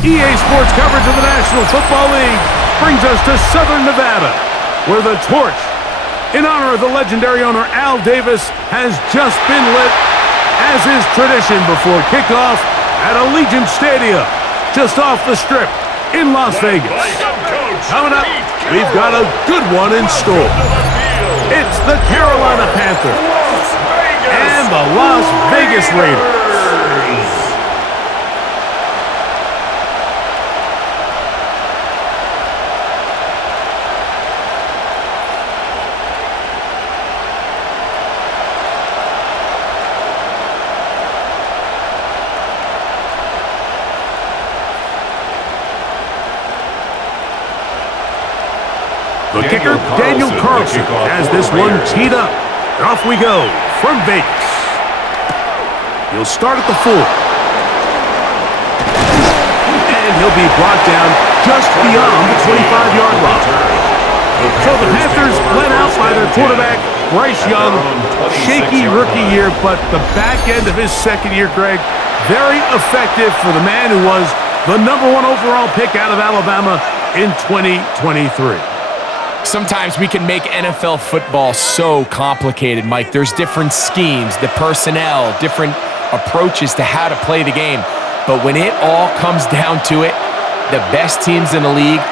EA Sports coverage of the National Football League brings us to Southern Nevada, where the torch, in honor of the legendary owner Al Davis, has just been lit, as is tradition before kickoff at Allegiant Stadium, just off the Strip in Las Vegas. Coming up, we've got a good one in store. It's the Carolina Panthers and the Las Vegas Raiders. The kicker, Daniel Carlson, has this one teed up. And off we go from Vegas. He'll start at the 4. And he'll be brought down just beyond the 25-yard line. So the Panthers led out by their quarterback, Bryce Young. Shaky rookie year, but the back end of his second year, Greg, very effective for the man who was the #1 overall pick out of Alabama in 2023. Sometimes we can make NFL football so complicated, Mike. There's different schemes, the personnel, different approaches to how to play the game. But when it all comes down to it, the best teams in the league,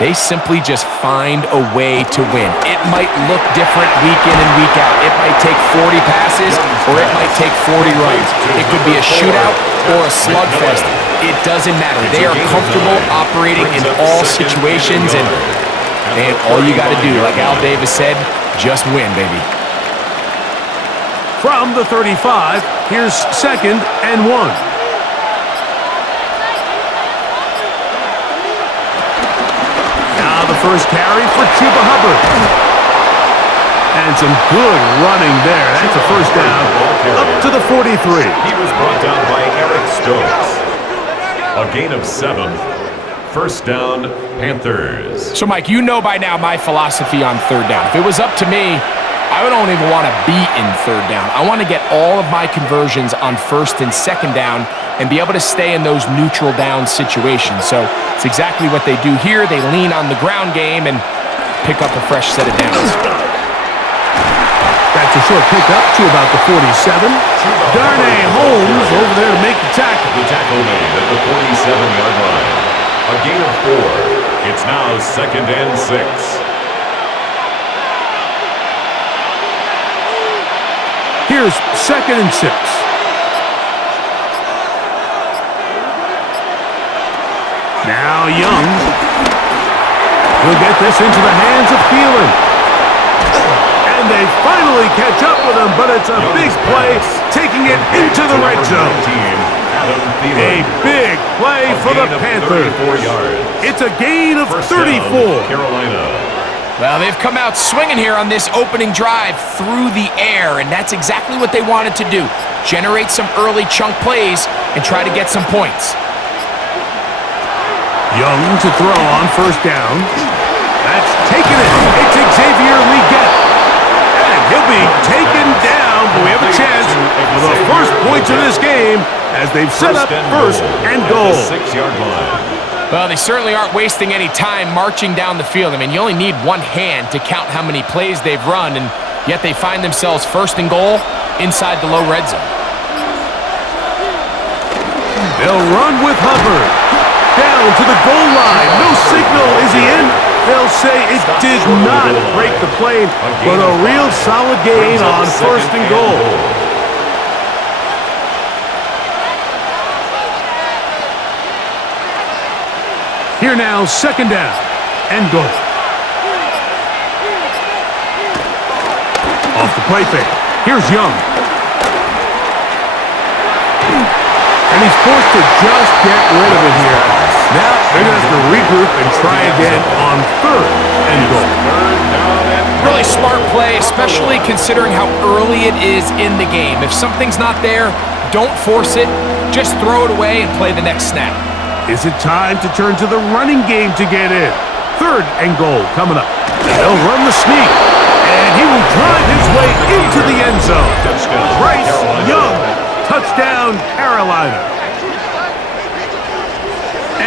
they simply just find a way to win. It might look different week in and week out. It might take 40 passes or it might take 40 runs. It could be a shootout or a slugfest. It doesn't matter. They are comfortable operating in all situations, and all you got to do, like Al Davis said, just win, baby. From the 35, here's 2nd and 1. Now the first carry for Chuba Hubbard. And some good running there. That's a first down up to the 43. He was brought down by Eric Stokes. A gain of 7. First down, Panthers. So, Mike, you know by now my philosophy on 3rd down. If it was up to me, I don't even want to be in 3rd down. I want to get all of my conversions on 1st and 2nd down and be able to stay in those neutral down situations. So it's exactly what they do here. They lean on the ground game and pick up a fresh set of downs. That's a short pickup to about the 47. Darnay Holmes over there to make the tackle. The tackle made at the 47-yard line. A gain of 4. It's now 2nd and 6. Here's 2nd and 6. Now Young. He'll get this into the hands of Thielen. And they finally catch up with him, but it's a big play, taking it into the red zone. A big play for the Panthers. It's a gain of 34. Carolina. Well, they've come out swinging here on this opening drive through the air, and that's exactly what they wanted to do. Generate some early chunk plays and try to get some points. Young to throw on 1st down. That's taken it. It's Xavier Legette. And he'll be taken down, but we have a chance for the first points of this game as they've set up 1st and goal. 6-yard line. Well, they certainly aren't wasting any time marching down the field. I mean, you only need one hand to count how many plays they've run, and yet they find themselves 1st and goal inside the low red zone. They'll run with Hubbard. Down to the goal line. No signal. Is he in? They'll say it did not break the plane, but a real solid gain on 1st and goal. Here now, 2nd down and goal. Off the play fake. Here's Young. And he's forced to just get rid of it here. Now they're going to have to regroup and try again on 3rd and goal. Really smart play, especially considering how early it is in the game. If something's not there, don't force it. Just throw it away and play the next snap. Is it time to turn to the running game to get in? 3rd and goal coming up. They'll run the sneak, and he will drive his way into the end zone. Bryce Young, touchdown Carolina.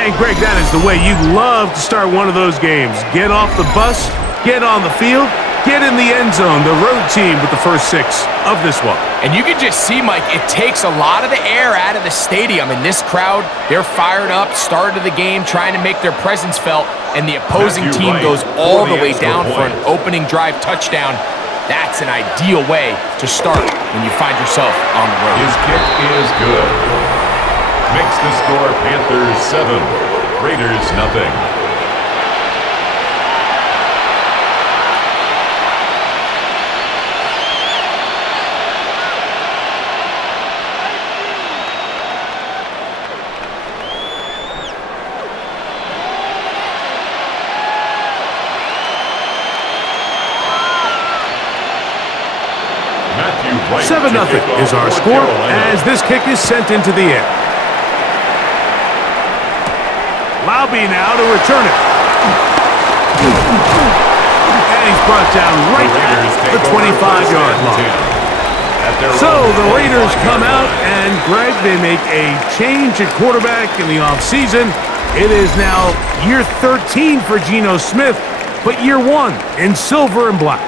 And Greg, that is the way you love to start one of those games. Get off the bus, get on the field, get in the end zone. The road team with the first 6 of this one. And you can just see, Mike, it takes a lot of the air out of the stadium. And this crowd, they're fired up, start of the game, trying to make their presence felt. And the opposing team goes all the way down for an opening drive touchdown. That's an ideal way to start when you find yourself on the road. His kick is good. Makes the score Panthers 7, Raiders nothing. Right 7-0 is our score as this kick is sent into the air. Laube now to return it. And he's brought down right at the 25-yard line. So the Raiders come out, and Greg, they make a change at quarterback in the offseason. It is now year 13 for Geno Smith, but year 1 in silver and black.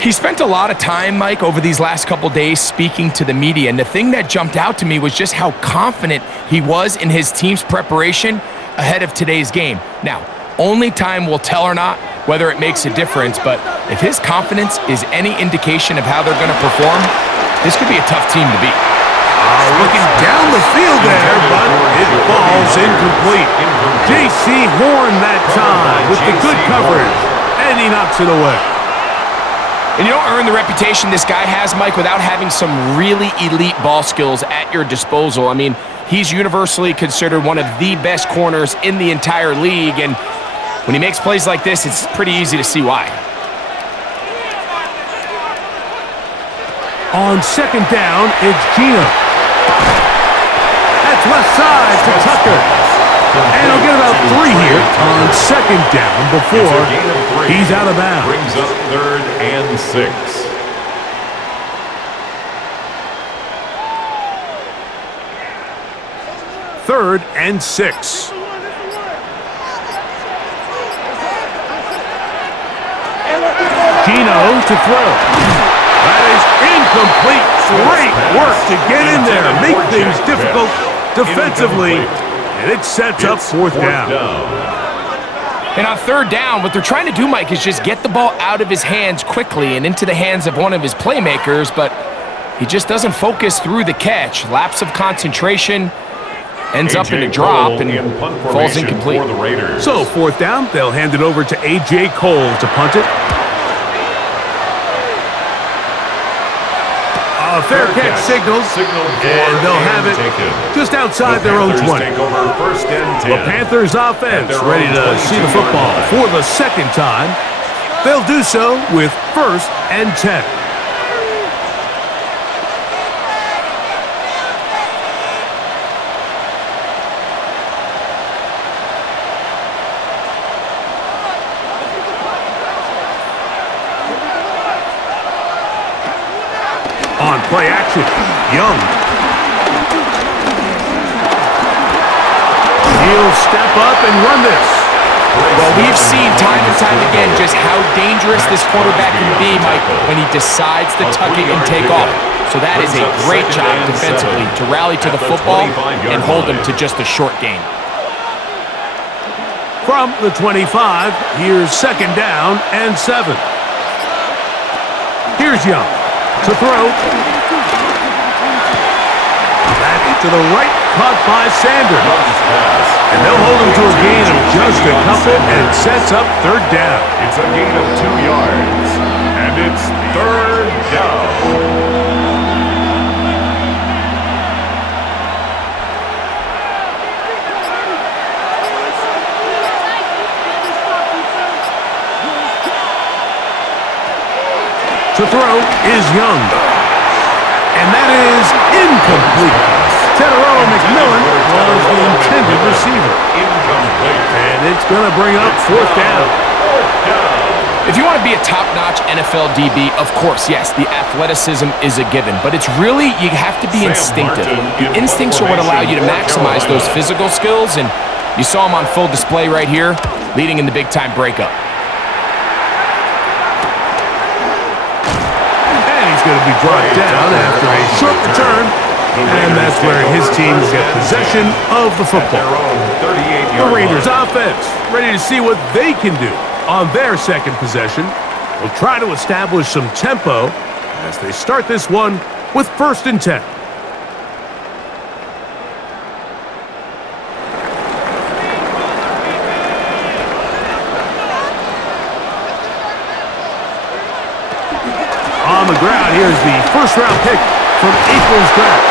He spent a lot of time, Mike, over these last couple days speaking to the media, and the thing that jumped out to me was just how confident he was in his team's preparation ahead of today's game. Now, only time will tell or not whether it makes a difference, but if his confidence is any indication of how they're going to perform, this could be a tough team to beat. Looking down the field there, but it falls incomplete. J.C. Horn that time with the good coverage, and he knocks it away. And you don't earn the reputation this guy has, Mike, without having some really elite ball skills at your disposal. I mean, he's universally considered one of the best corners in the entire league, and when he makes plays like this, it's pretty easy to see why. On second down, it's Geno. That's left side to Tucker. And he'll get about 3 here on second down before he's out of bounds. Brings up 3rd and 6. Third and 6. Geno to throw. That is incomplete. Great work to get in there, make things difficult defensively, and it sets up fourth down. And on third down, what they're trying to do, Mike, is just get the ball out of his hands quickly and into the hands of one of his playmakers, but he just doesn't focus through the catch. Lapse of concentration, ends up in a drop, and falls incomplete. So fourth down, they'll hand it over to A.J. Cole to punt it. A fair catch signals, and they'll have it just outside their own 20. The Panthers offense ready to see the football for the second time. They'll do so with 1st and 10. On play action, Young. He'll step up and run this. Well, we've seen time and time again just how dangerous this quarterback can be, Mike, when he decides to tuck it and take off. So that is a great job defensively to rally to the football and hold him to just a short gain. From the 25, here's second down and 7. Here's Young to throw. Back to the right, caught by Sanders. And they'll hold him to a gain of just a couple, and it sets up third down. It's a gain of 2 yards, and it's third down. To throw is Young. And that is incomplete. Tedero McMillan was the intended receiver. Incomplete. And it's going to bring up fourth down. If you want to be a top-notch NFL DB, of course, yes, the athleticism is a given. But it's really, you have to be instinctive. The instincts are what allow you to maximize those physical skills. And You saw him on full display right here, leading in the big-time breakup. And he's going to be brought down after a short return, and that's where his team will get possession of the football. The Raiders offense ready to see what they can do on their second possession. They'll try to establish some tempo as they start this one with 1st and 10. On the ground, here's the first-round pick from April's draft.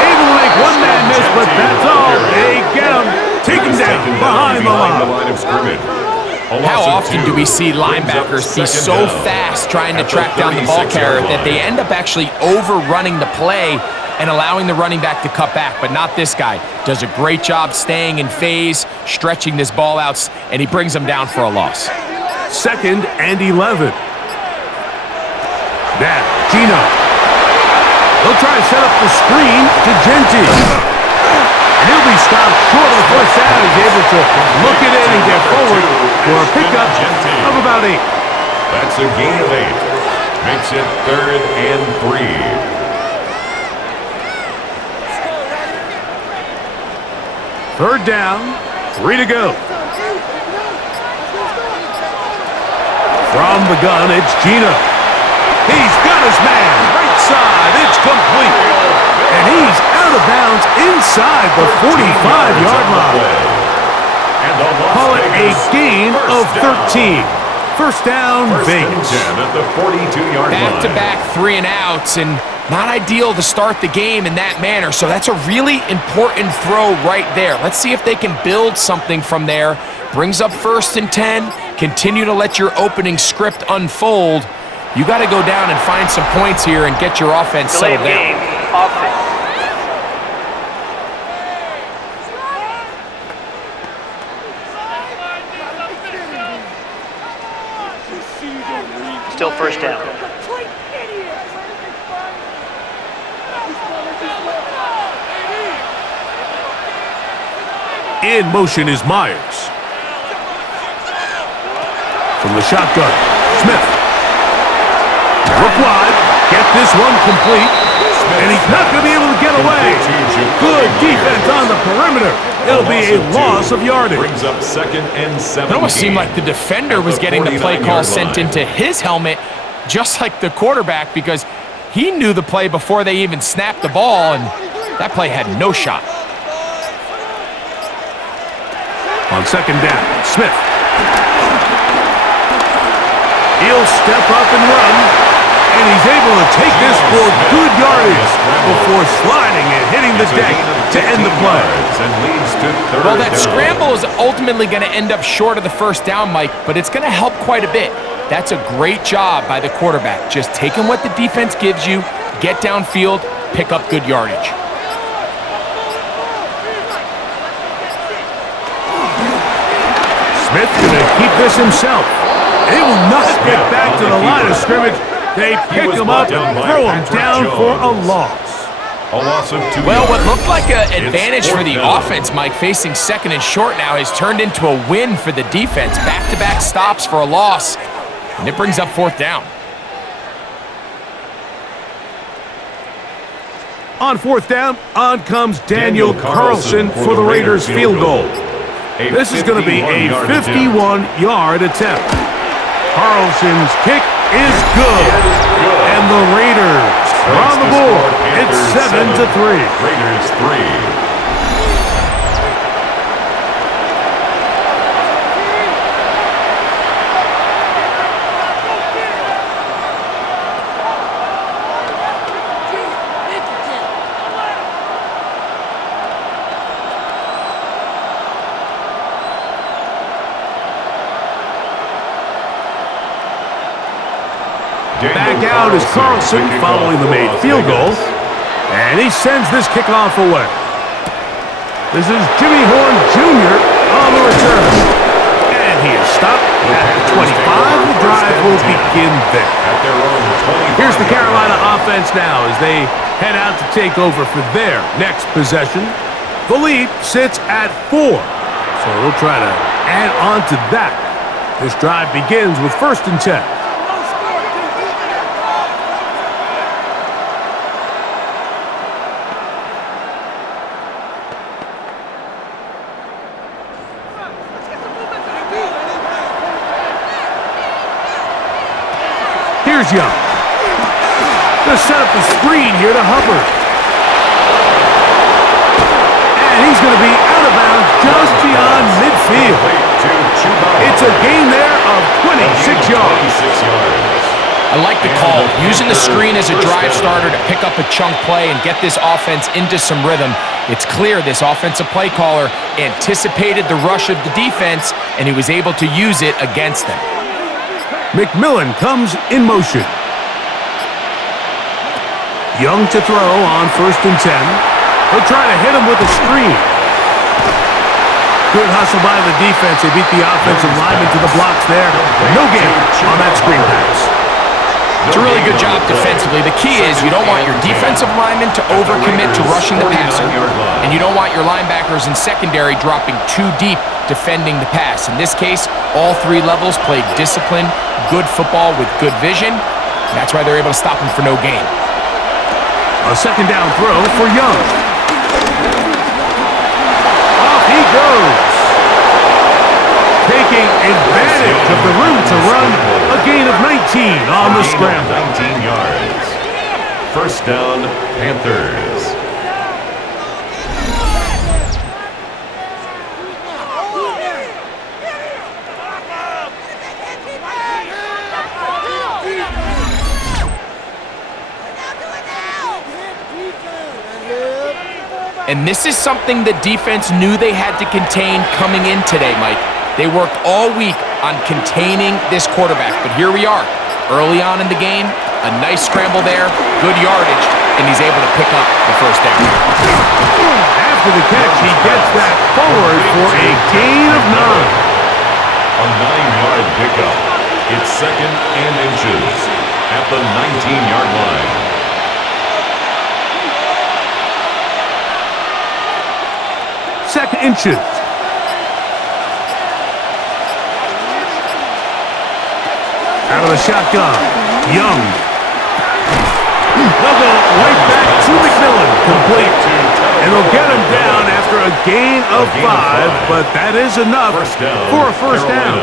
Able to make one man miss, but that's all. They get him, take him down behind the line of scrimmage. How often do we see linebackers be so fast trying to track down the ball carrier that they end up actually overrunning the play and allowing the running back to cut back? But not this guy. Does a great job staying in phase, stretching this ball out, and he brings them down for a loss. 2nd and 11. Now, Gino. They'll try to set up the screen to Genty. And he'll be stopped short of the first down. He's able to look it in and get forward for a pickup of about 8. That's a gain of 8. Makes it 3rd and 3. Third down, 3 to go. From the gun, it's Gino. He's got his man, right side, it's complete. And he's out of bounds inside the 45-yard line. Call it a gain of 13. First down, Vegas. At the 42-yard line. Back-to-back 3-and-outs, and not ideal to start the game in that manner. So that's a really important throw right there. Let's see if they can build something from there. Brings up 1st and 10. Continue to let your opening script unfold. You got to go down and find some points here and get your offense settled down. Still first down. In motion is Myers. From the shotgun, Smith. Look wide, get this one complete, and he's not going to be able to get away. Good defense on the perimeter. It'll be a loss of yardage. Brings up 2nd and 7. It almost seemed like the defender was getting the play call sent into his helmet, just like the quarterback, because he knew the play before they even snapped the ball, and that play had no shot. On 2nd down, Smith. He'll step up and run, and he's able to take this for good yardage before sliding and hitting the deck to end the play. Well, that scramble is ultimately going to end up short of the first down, Mike, but it's going to help quite a bit. That's a great job by the quarterback. Just taking what the defense gives you, get downfield, pick up good yardage. Smith going to keep this himself. They will not get back to the line of scrimmage. They pick him up and throw him down for a loss. A loss of 2 Well, yards. what looked like an advantage for the offense, Mike, facing 2nd and short now, has turned into a win for the defense. Back-to-back stops for a loss, and it brings up 4th down. On 4th down, on comes Daniel Carlson for the Raiders field goal. This is going to be a 51-yard attempt. Carlson's kick is good. And the Raiders are on the board. It's 7-3. Raiders 3. Back out is Carlson following the made field goal. And he sends this kickoff away. This is Jimmy Horn Jr. on the return. And he is stopped at the 25. The drive will begin there. Here's the Carolina offense now as they head out to take over for their next possession. The lead sits at 4. So he'll try to add on to that. This drive begins with 1st and 10. Here's Young. Gonna set up the screen here to Hubbard. And he's going to be out of bounds just beyond midfield. It's a gain there of 26 yards. I like the call, using the screen as a drive starter to pick up a chunk play and get this offense into some rhythm. It's clear this offensive play caller anticipated the rush of the defense, and he was able to use it against them. McMillan comes in motion. Young to throw on 1st and 10. He'll try to hit him with a screen. Good hustle by the defense. They beat the offensive lineman to the blocks there. No gain on that screen pass. It's a really good job defensively. The key is you don't want your defensive linemen to overcommit to rushing the passer, and you don't want your linebackers in secondary dropping too deep defending the pass. In this case, all 3 levels played disciplined, good football with good vision. That's why they're able to stop him for no gain. A 2nd down throw for Young. Off he goes. Taking advantage of the room to run. A gain of 19 on the scramble. 19 yards. 1st down, Panthers. And this is something the defense knew they had to contain coming in today, Mike. They worked all week on containing this quarterback, but here we are. Early on in the game, a nice scramble there, good yardage, and he's able to pick up the 1st down. After the catch, he gets that forward for a gain of 9. A 9-yard pickup. It's 2nd and inches at the 19-yard line. 2nd inches. Out of the shotgun, Young. They'll go right back to McMillan, complete. And they'll get him down after a gain of 5, but that is enough for a 1st down.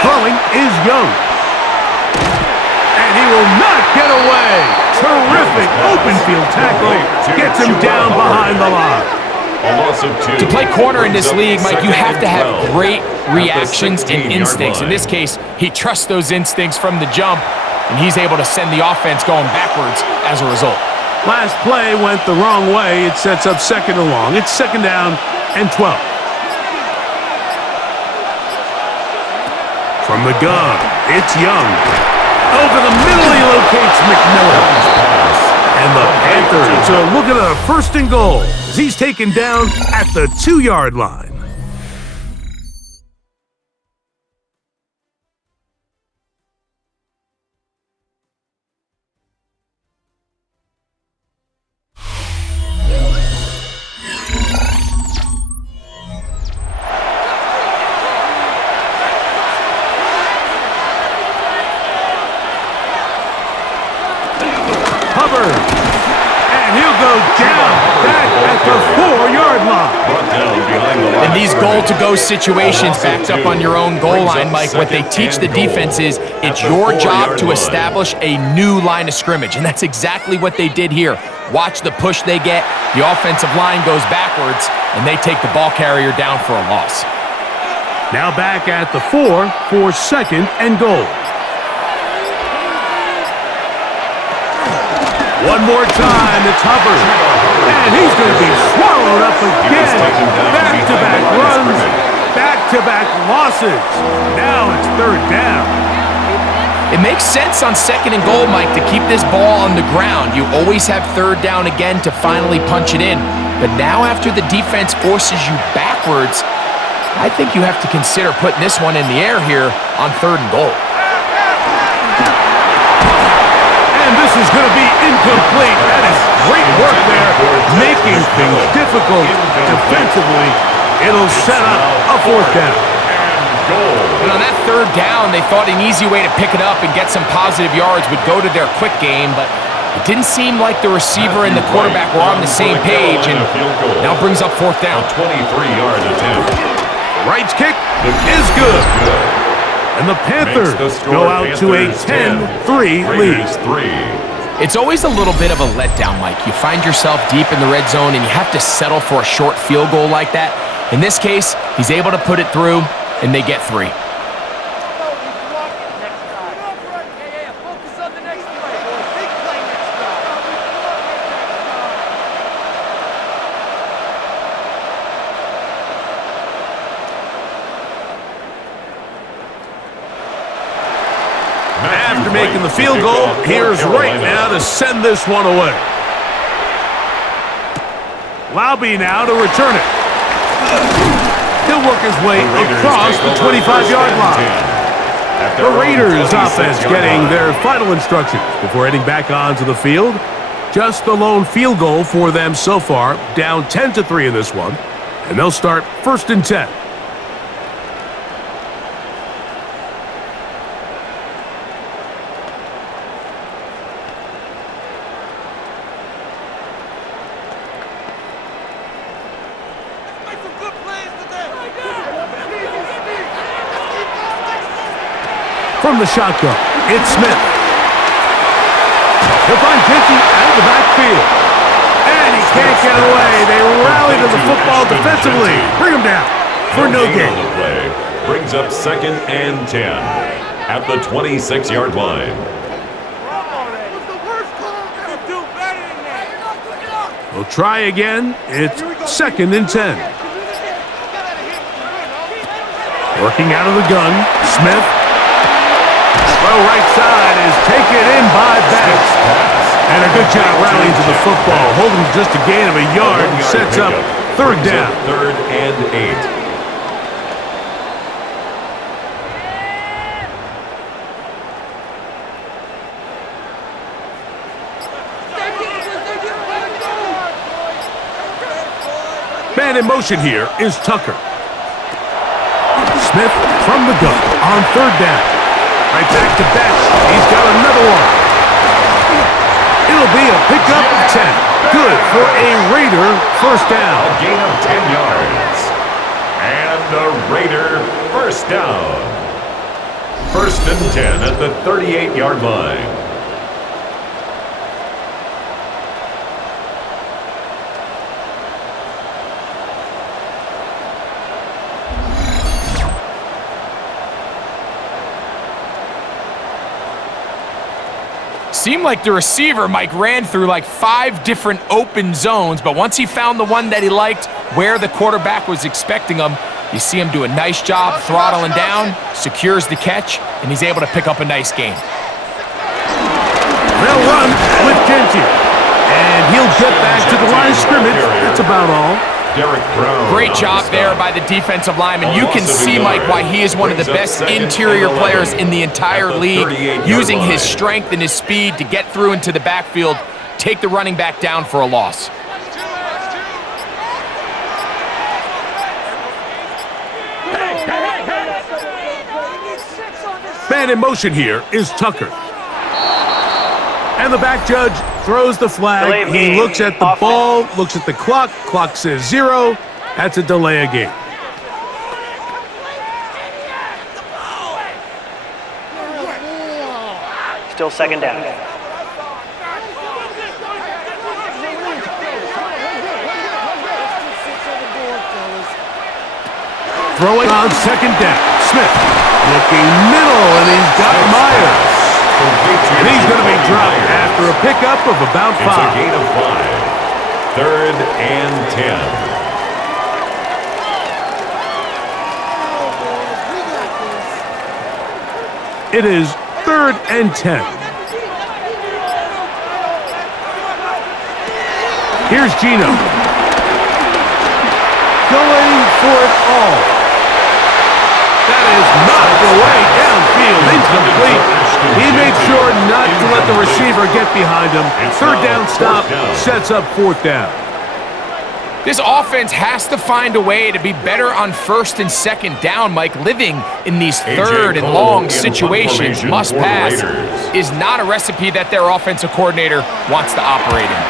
Throwing is Young. And he will not get away. Terrific open field tackle. Gets him down behind the line. To play corner in this league, Mike, you have to have great reactions and instincts. In this case, he trusts those instincts from the jump, and he's able to send the offense going backwards as a result. Last play went the wrong way. It sets up 2nd and long. It's 2nd down and 12. From the gun, it's Young. Over the middle, he locates McMillan. And the Panthers are looking at a 1st and goal as he's taken down at the 2-yard line. Hubbard, and he'll go down back at the 4-yard line. In these goal-to-go situations backed up on your own goal line, Mike, what they teach the defense is it's your job to establish a new line of scrimmage, and that's exactly what they did here. Watch the push they get. The offensive line goes backwards, and they take the ball carrier down for a loss. Now back at the 4 for 2nd and goal. One more time, it's Hubbard. And he's going to be swallowed up again. Back-to-back runs, back-to-back losses. Now it's 3rd down. It makes sense on 2nd and goal, Mike, to keep this ball on the ground. You always have 3rd down again to finally punch it in. But now after the defense forces you backwards, I think you have to consider putting this one in the air here on 3rd and goal. And this is going to be incomplete. That is great work there, making things difficult defensively. It'll set up a 4th down. And on that 3rd down, they thought an easy way to pick it up and get some positive yards would go to their quick game, but it didn't seem like the receiver and the quarterback were on the same page, and now brings up 4th down. 23-yard attempt. Right's kick is good. And the Panthers go out to a 10-3 lead. It's always a little bit of a letdown, Mike. You find yourself deep in the red zone, and you have to settle for a short field goal like that. In this case, he's able to put it through, and they get 3. After making the field goal, here's Wright now to send this one away. Lobby now to return it. He'll work his way across the 25-yard line. The Raiders offense getting their final instructions before heading back onto the field. Just the lone field goal for them so far, down 10-3 in this one. And they'll start 1st and 10. From the shotgun, it's Smith. He'll find Kenty out of the backfield. And he can't get away. They rally to the football defensively. Bring him down for no gain. The play brings up 2nd and 10 at the 26-yard line. We'll try again. It's 2nd and 10. Working out of the gun, Smith. Throw right side is taken in by Banks. And a good job rallying to the football, holding just a gain of a yard and sets up 3rd down. 3rd and 8. Man in motion here is Tucker. Smith from the gun on 3rd down. Right back to Betts. He's got another one. It'll be a pickup of 10. Good for a Raider 1st down. A gain of 10 yards. And the Raider 1st down. 1st and 10 at the 38-yard line. Seemed like the receiver, Mike, ran through like 5 different open zones, but once he found the one that he liked where the quarterback was expecting him, you see him do a nice job throttling down, secures the catch, and he's able to pick up a nice gain. They'll run with Kenty. And he'll get back to the line of scrimmage. That's about all. Great job there by the defensive lineman. You can see, Mike, why he is one of the best interior players in the entire league, using his strength and his speed to get through into the backfield, take the running back down for a loss. Man in motion here is Tucker. And the back judge throws the flag. He looks at the ball, looks at the clock. Clock says 0. That's a delay of game. Still 2nd down. Throwing on 2nd down. Smith looking middle, and he's got Myers. And he's going to be dropped after a pickup of about 5. It's a gain of 5. 3rd and 10. It is 3rd and 10. Here's Gino. Going for it all. That is knocked away downfield, incomplete. He made sure not to let the receiver get behind him. Third down stop sets up fourth down. This offense has to find a way to be better on first and second down, Mike. Living in these third and long situations, must pass, is not a recipe that their offensive coordinator wants to operate in.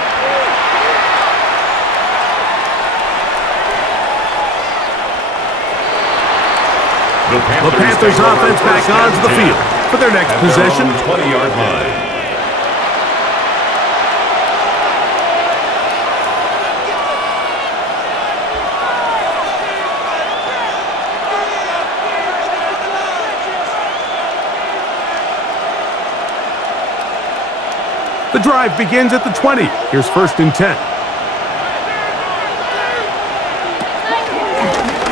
The Panthers offense back onto the field for their next possession. 20-yard line. The drive begins at the 20. Here's first and 10.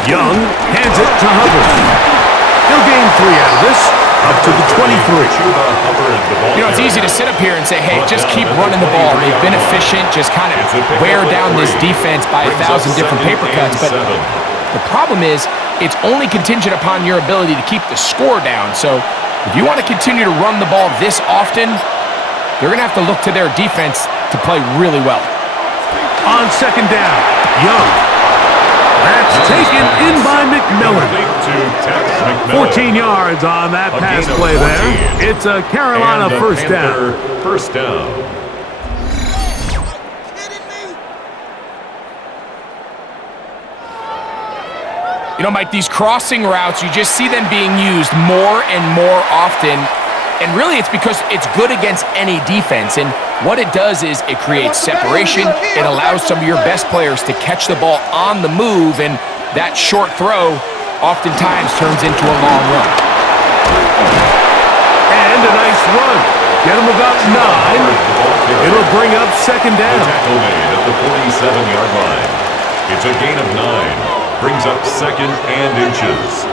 Young hands it to Hubbard. He'll gain 3 out of this, up to the 23. You know, it's easy to sit up here and say, hey, just keep running the ball. They've been efficient, just kind of wear down this defense by 1,000 different paper cuts. But the problem is, it's only contingent upon your ability to keep the score down. So if you want to continue to run the ball this often, they're going to have to look to their defense to play really well. On second down, Young. That's taken in by McMillan. 14 yards on that pass play there. It's a Carolina first down. First down. You know, Mike, these crossing routes, you just see them being used more and more often. And really, it's because it's good against any defense. And what it does is it creates separation. It allows some of your best players to catch the ball on the move. And that short throw oftentimes turns into a long run. And a nice run. Get him about 9. It'll bring up second down. Tackle made at the 47-yard line. It's a gain of 9. Brings up second and inches.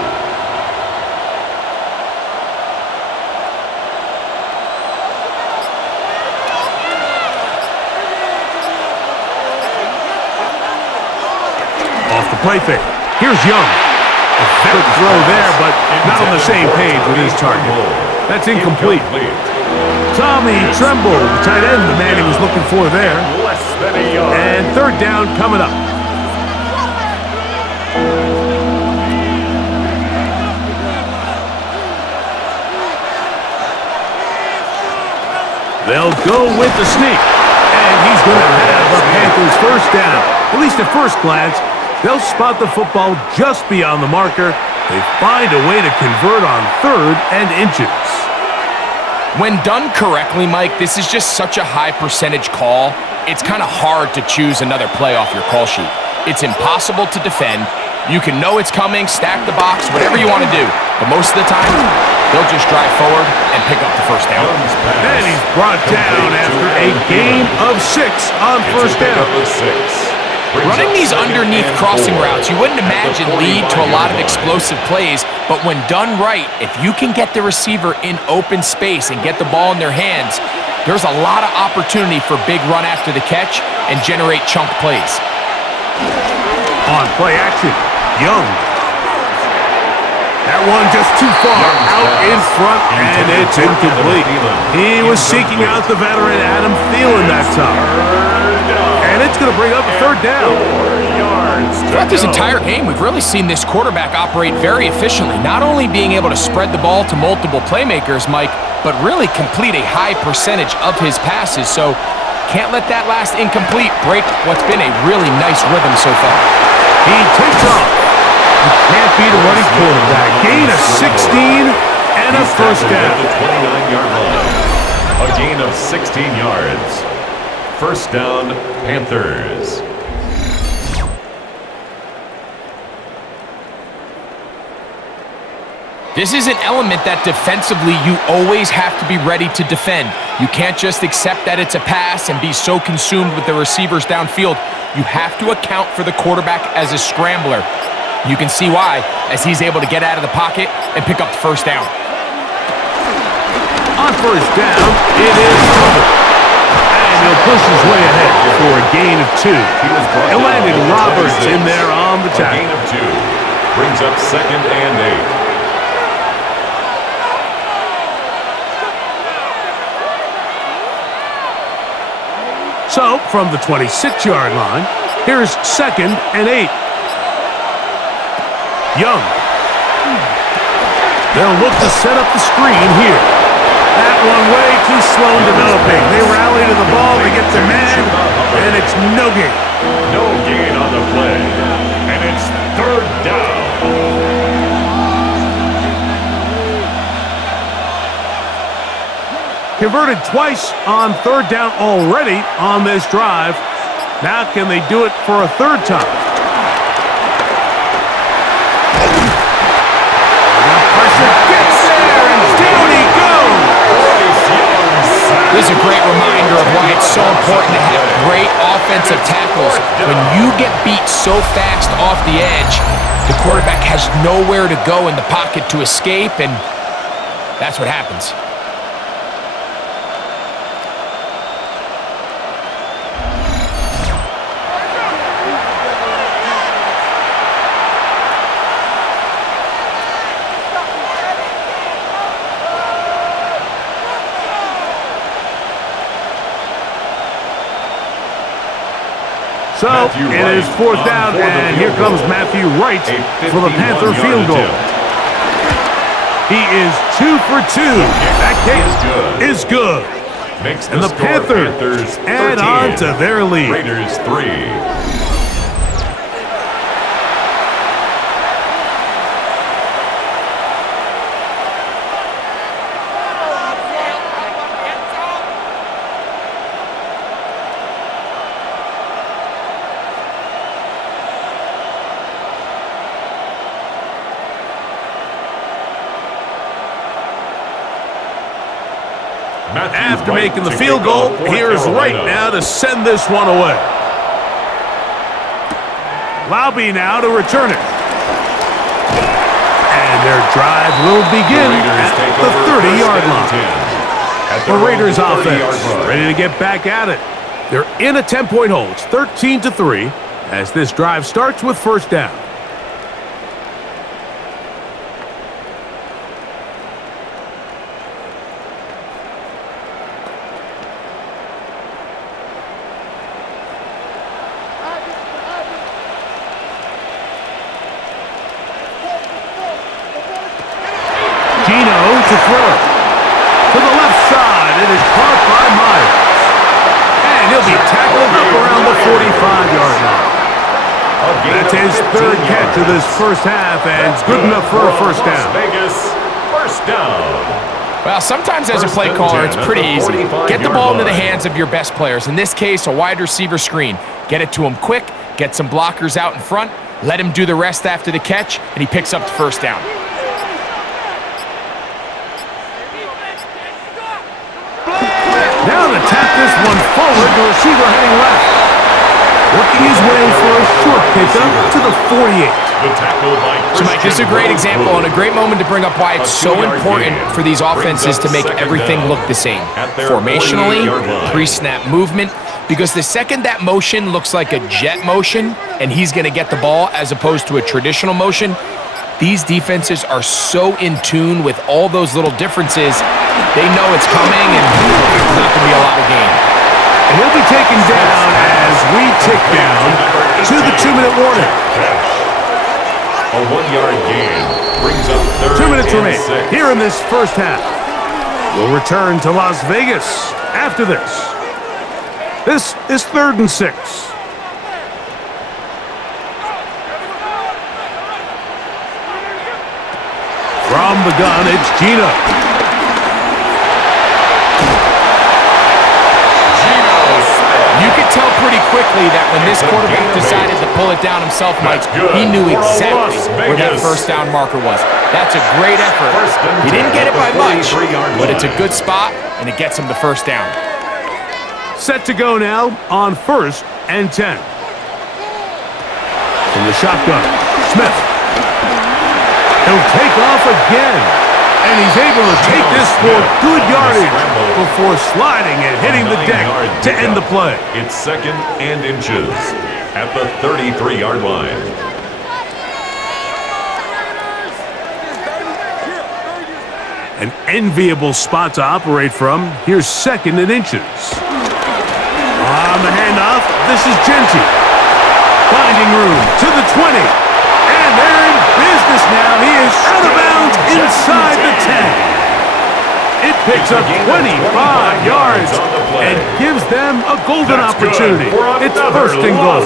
Off the play fake. Here's Young. A good throw there, but not on the same page with his target. That's incomplete. Tommy Tremble, the tight end, the man he was looking for there. Less than a yard. And third down coming up. They'll go with the sneak. And he's going to have a Panthers first down. At least at first glance, they'll spot the football just beyond the marker. They find a way to convert on third and inches. When done correctly, Mike, this is just such a high percentage call. It's kind of hard to choose another play off your call sheet. It's impossible to defend. You can know it's coming, stack the box, whatever you want to do. But most of the time, they'll just drive forward and pick up the first down. And he's brought down after a gain of 6 on first down. Running these underneath crossing routes, you wouldn't imagine lead to a lot of explosive plays, but when done right, if you can get the receiver in open space and get the ball in their hands, there's a lot of opportunity for big run after the catch and generate chunk plays. On play action, Young. That one just too far out in front, and it's incomplete. He was seeking out the veteran Adam Thielen that time. And it's going to bring up a third down. Throughout this entire game, we've really seen this quarterback operate very efficiently, not only being able to spread the ball to multiple playmakers, Mike, but really complete a high percentage of his passes. So can't let that last incomplete break what's been a really nice rhythm so far. He takes off. You can't beat a running quarterback. Gain of 16 and a first down. The 29-yard line. A gain of 16 yards. First down, Panthers. This is an element that defensively you always have to be ready to defend. You can't just accept that it's a pass and be so consumed with the receivers downfield. You have to account for the quarterback as a scrambler. You can see why, as he's able to get out of the pocket and pick up the first down. On first down, it is Hubbard. And he'll push his way ahead for a gain of 2. And landed Roberts in there on the tackle. A tackle. gain of 2. Brings up second and 8. So, from the 26-yard line, here's 2nd and 8. Young. They'll look to set up the screen here. That one way too slow in developing. They rally to the ball, they get their man, and it's no gain. No gain on the play. And it's 3rd down. Converted twice on 3rd down already on this drive. Now can they do it for a 3rd time? Pressure gets there, and down he goes. This is a great reminder of why it's so important to have great offensive tackles. When you get beat so fast off the edge, the quarterback has nowhere to go in the pocket to escape, and that's what happens. So, it is 4th down, and here comes Matthew Wright for the Panther field goal. He is 2 for 2. That kick is good. And the Panthers add on to their lead. Raiders 3. After making the field goal, here's Wright now to send this one away. Lobby now to return it. And their drive will begin at the 30-yard line. The Raiders offense ready to get back at it. They're in a 10-point hole. It's 13-3 as this drive starts with 1st down. To throw. To the left side, it is caught by Myers. And he'll be tackled up around the 45-yard line. That's his 3rd catch of this 1st half, and it's good enough for a 1st down. Vegas, 1st down. Well, sometimes as a play caller, it's pretty easy. Get the ball into the hands of your best players. In this case, a wide receiver screen. Get it to him quick, get some blockers out in front, let him do the rest after the catch, and he picks up the 1st down. Now to tap this one forward, the receiver heading left. Working his way for a short pickup to the 48. So, Mike, this is a great example and a great moment to bring up why it's so important for these offenses to make everything look the same. Formationally, pre-snap movement, because the second that motion looks like a jet motion and he's going to get the ball as opposed to a traditional motion, these defenses are so in tune with all those little differences, they know it's coming and there's not going to be a lot of gain. And he'll be taken down as we tick down to the 2-minute warning. A 1-yard gain brings up 3rd 2 minutes remain 6. here in this 1st half. We'll return to Las Vegas after this. This is 3rd and 6. From the gun, it's Gino. You could tell pretty quickly that when this quarterback decided to pull it down himself, Mike, he knew exactly where that 1st down marker was. That's a great effort. He didn't get it by much, but it's a good spot, and it gets him the 1st down. Set to go now on 1st and 10. From the shotgun, Smith. He'll take off again, and he's able to take this for good yardage before sliding and hitting the deck to end the play. It's 2nd and inches at the 33-yard line. An enviable spot to operate from. Here's 2nd and inches. On the handoff, this is Genty. Finding room to the 20. And they're in business now. He is out of bounds inside the 10. It picks up 25 yards and gives them a golden opportunity. It's first and goal.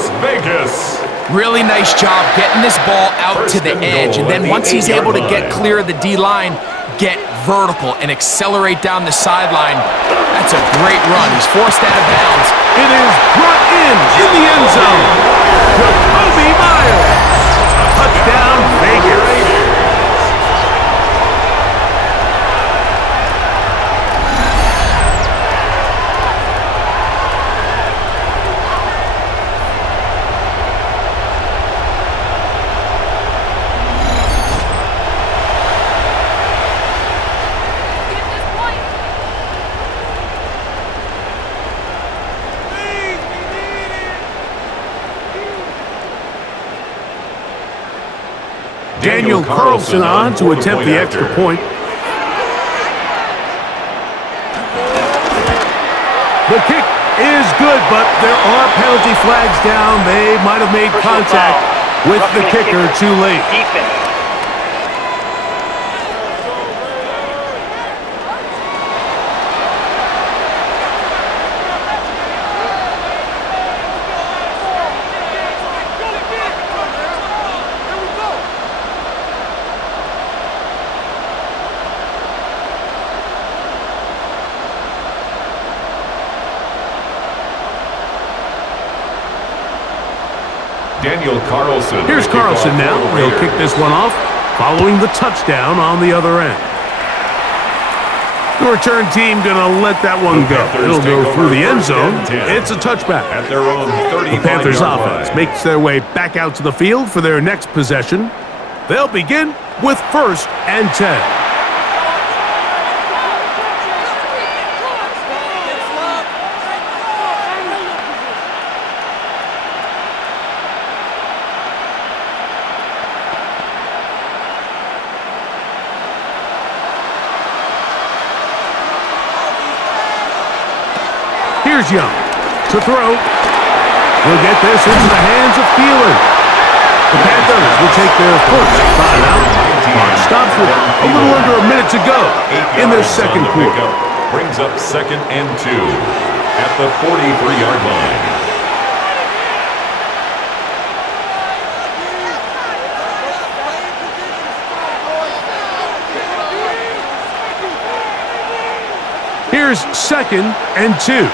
Really nice job getting this ball out to the edge. And then once he's able to get clear of the D-line, get vertical and accelerate down the sideline. That's a great run. He's forced out of bounds. It is brought in the end zone. Jacoby Myers. Touchdown, Vegas. Daniel Carlson on to attempt the extra point. The kick is good, but there are penalty flags down. They might have made contact with the kicker too late. Daniel Carlson. Here's Carlson now. He'll kick this one off, following the touchdown on the other end. The return team going to let that one go. It'll go through the end zone. It's a touchback. At their own 35-yard The Panthers offense line. makes their way back out to the field for their next possession. They'll begin with 1st and 10. Here's Young to throw. He'll get this into the hands of Thielen. The Panthers will take their first timeout. Clock stops with a little under a minute to go in their second quarter. Brings up 2nd and 2 at the 43-yard line. Here's 2nd and 2.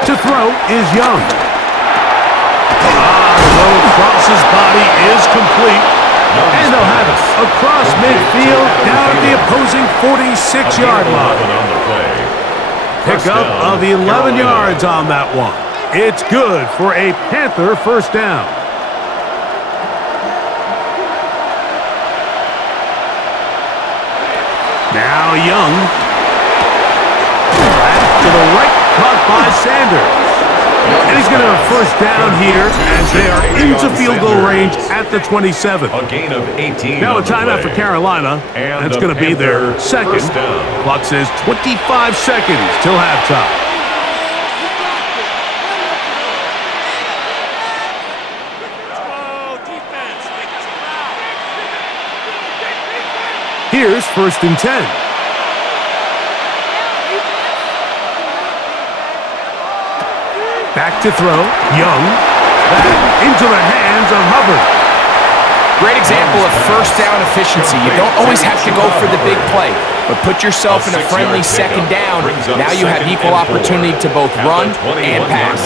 To throw is Young. Low across his body is complete. And they'll have it across midfield down at the opposing 46-yard line. Pickup of 11 yards on that one. It's good for a Panther first down. Now Young. Back to the right, caught by Sanders. And he's going to have first down here as they are into field goal range at the 27. A gain of 18. Now a timeout for Carolina. That's going to be their second. Clock says 25 seconds till halftime. Here's 1st and 10. Back to throw. Young. Back into the hands of Hubbard. Great example of first down efficiency. You don't always have to go for the big play, but put yourself in a friendly second down. Now you have equal opportunity to both run and pass.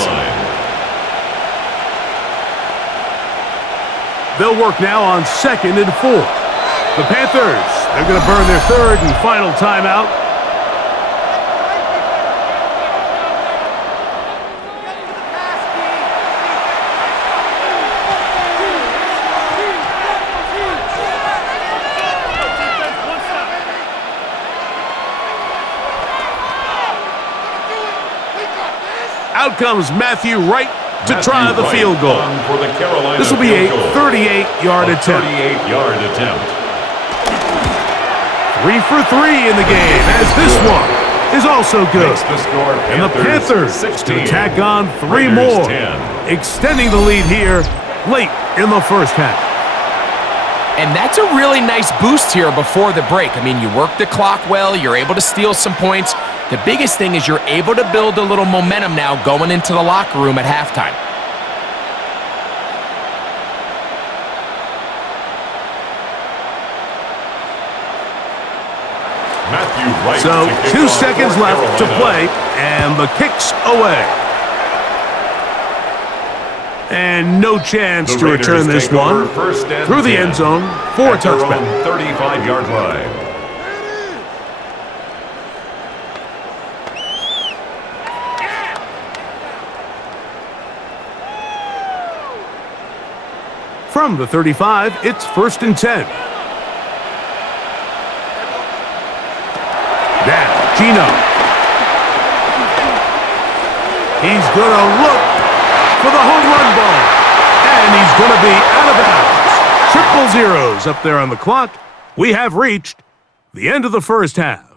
They'll work now on 2nd and 4. The Panthers, they're going to burn their 3rd and final timeout. Out comes Matthew Wright to try the field goal. This will be a 38-yard attempt. 38-yard attempt. 3 for 3 in the game, as this one is also good. Makes the score And the Panthers 16. to tack on 3 Raiders more, 10. extending the lead here late in the first half. And that's a really nice boost here before the break. I mean, you work the clock well, you're able to steal some points. The biggest thing is you're able to build a little momentum now going into the locker room at halftime. So 2 seconds left to play, and the kick's away. And no chance to return this one through the end zone for a touchback. 35-yard line. From the 35, it's 1st and 10. Now, Gino. He's going to look for the home run ball. And he's going to be out of bounds. Triple zeros up there on the clock. We have reached the end of the first half.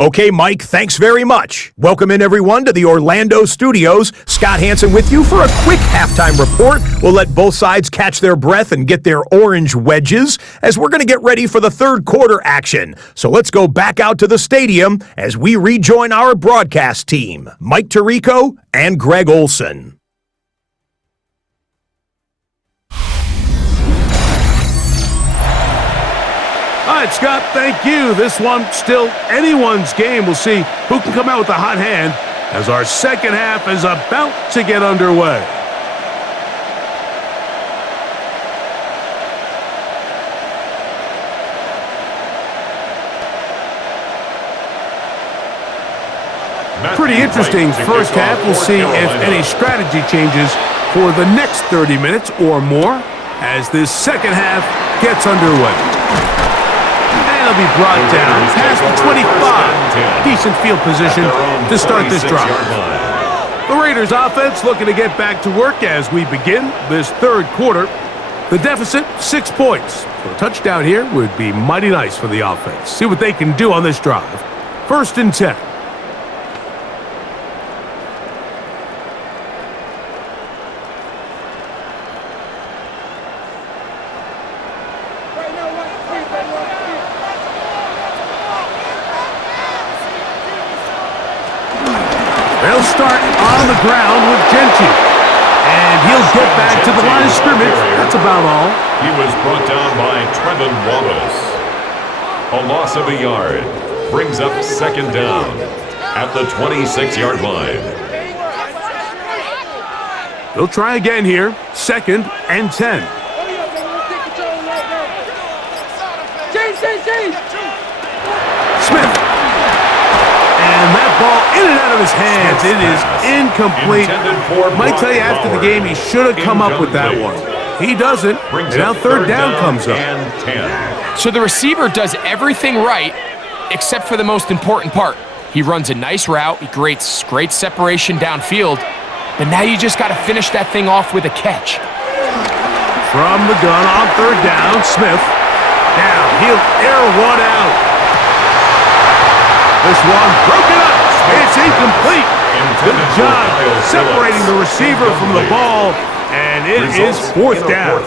Okay, Mike, thanks very much. Welcome in, everyone, to the Orlando studios. Scott Hansen with you for a quick halftime report. We'll let both sides catch their breath and get their orange wedges as we're going to get ready for the third quarter action. So let's go back out to the stadium as we rejoin our broadcast team, Mike Tirico and Greg Olson. All right, Scott, thank you. This one still anyone's game. We'll see who can come out with a hot hand as our second half is about to get underway. Pretty interesting first half. We'll see if any strategy changes for the next 30 minutes or more as this second half gets underway. He'll be brought down past the 25. Decent field position to start this drive. The Raiders offense looking to get back to work as we begin this third quarter. The deficit, 6 points. So a touchdown here would be mighty nice for the offense. See what they can do on this drive. 1st and 10. They'll start on the ground with Gentry. And he'll get back to the line of scrimmage. That's about all. He was brought down by Trevin Wallace. A loss of a yard. Brings up 2nd down at the 26-yard line. They'll try again here. 2nd and 10. Smith. And that ball in and out of his hands. It is incomplete. Might tell you after the game he should have come up with that one. He doesn't. And now 3rd down comes up. So the receiver does everything right except for the most important part. He runs a nice route. He creates great separation downfield. But now you just got to finish that thing off with a catch. From the gun on 3rd down, Smith. Now he'll air one out. This one broken up. It's incomplete. Good job separating the receiver from the ball, and it is 4th down.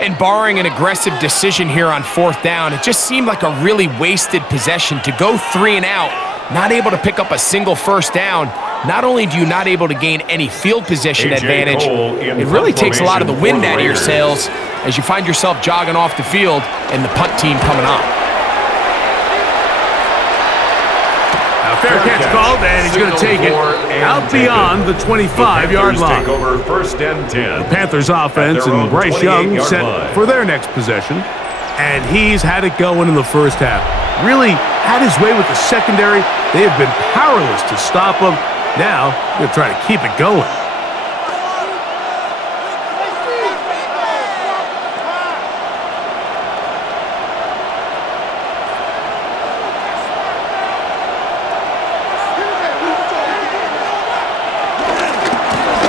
And barring an aggressive decision here on 4th down, it just seemed like a really wasted possession to go 3 and out, not able to pick up a single 1st down. Not only do you not able to gain any field position advantage, it really takes a lot of the wind out of your sails as you find yourself jogging off the field and the punt team coming on. Fair catch called, and he's going to take it out beyond the 25-yard line. Take over 1st and 10. The Panthers offense and Bryce Young set for their next possession. And he's had it going in the first half. Really had his way with the secondary. They have been powerless to stop him. Now, they're trying to keep it going.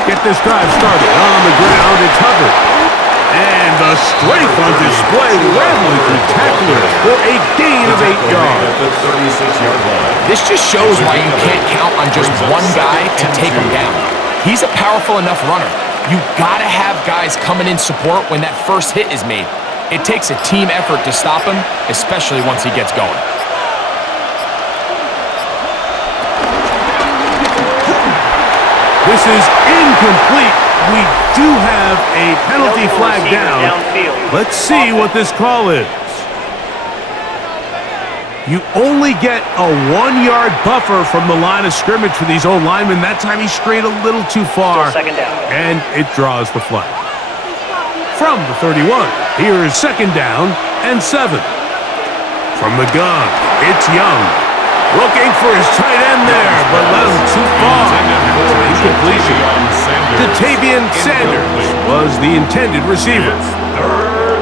Get this drive started on the ground. It's Hubbard. And the strength on display. Rambling for a gain of 8 yards. At the 36-yard line. This just shows why you can't count on just one guy to take him down. He's a powerful enough runner. You gotta have guys coming in support when that first hit is made. It takes a team effort to stop him, especially once he gets going. This is incomplete. We do have a penalty flag down. Let's see what this call is. You only get a 1-yard buffer from the line of scrimmage for these old linemen. That time he strayed a little too far. Still second down. And it draws the flag. From the 31, here is 2nd down and 7. From the gun, it's Young. Looking for his tight end there, but let him too far. Incompletion. Datavian Sanders was the intended receiver.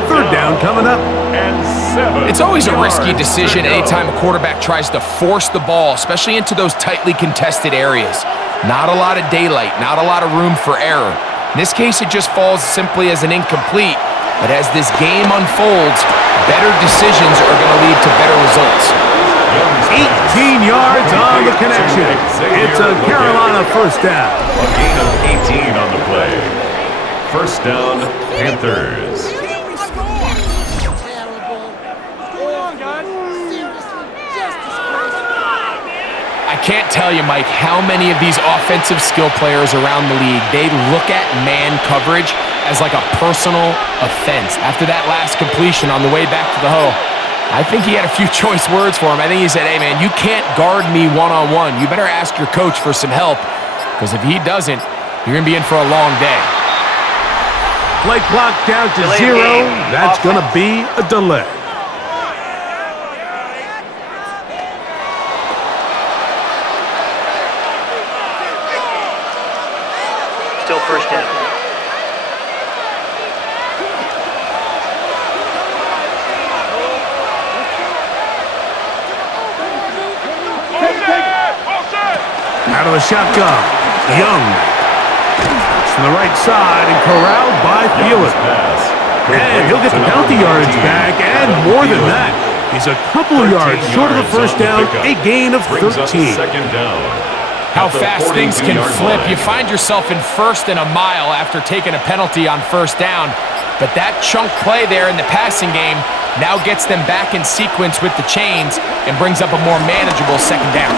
3rd down coming up. And 7 It's always a risky yards decision to go. anytime a quarterback tries to force the ball, especially into those tightly contested areas. Not a lot of daylight, not a lot of room for error. In this case, it just falls simply as an incomplete. But as this game unfolds, better decisions are going to lead to better results. 18 yards on the connection. It's a Carolina 1st down. A gain of 18 on the play. 1st down, Panthers. I can't tell you, Mike, how many of these offensive skill players around the league, they look at man coverage as like a personal offense. After that last completion on the way back to the huddle, I think he had a few choice words for him. I think he said, hey, man, you can't guard me one-on-one. You better ask your coach for some help, because if he doesn't, you're going to be in for a long day. Play clock down to Delay 0. game. That's going to be a delay. Still 1st down. Out of the shotgun, Young. To the right side and corralled by Thielen. And he'll get the penalty yardage back, and more than that. He's a couple of yards short of the 1st down, a gain of 13. 2nd down. How fast things can flip. You find yourself in 1st and a mile after taking a penalty on 1st down. But that chunk play there in the passing game now gets them back in sequence with the chains and brings up a more manageable 2nd down.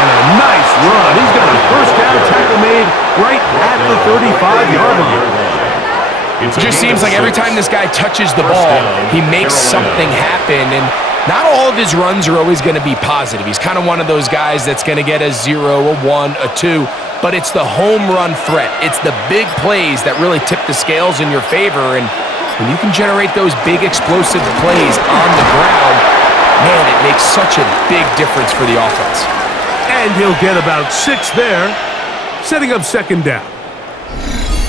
And a nice run. He's got a 1st down tackle made right at the 35-yard line. It just seems like every time this guy touches the ball, he makes something happen. And not all of his runs are always going to be positive. He's kind of one of those guys that's going to get a 0, a 1, a 2. But it's the home run threat. It's the big plays that really tip the scales in your favor. And when you can generate those big explosive plays on the ground, man, it makes such a big difference for the offense. And he'll get about 6 there, setting up 2nd down.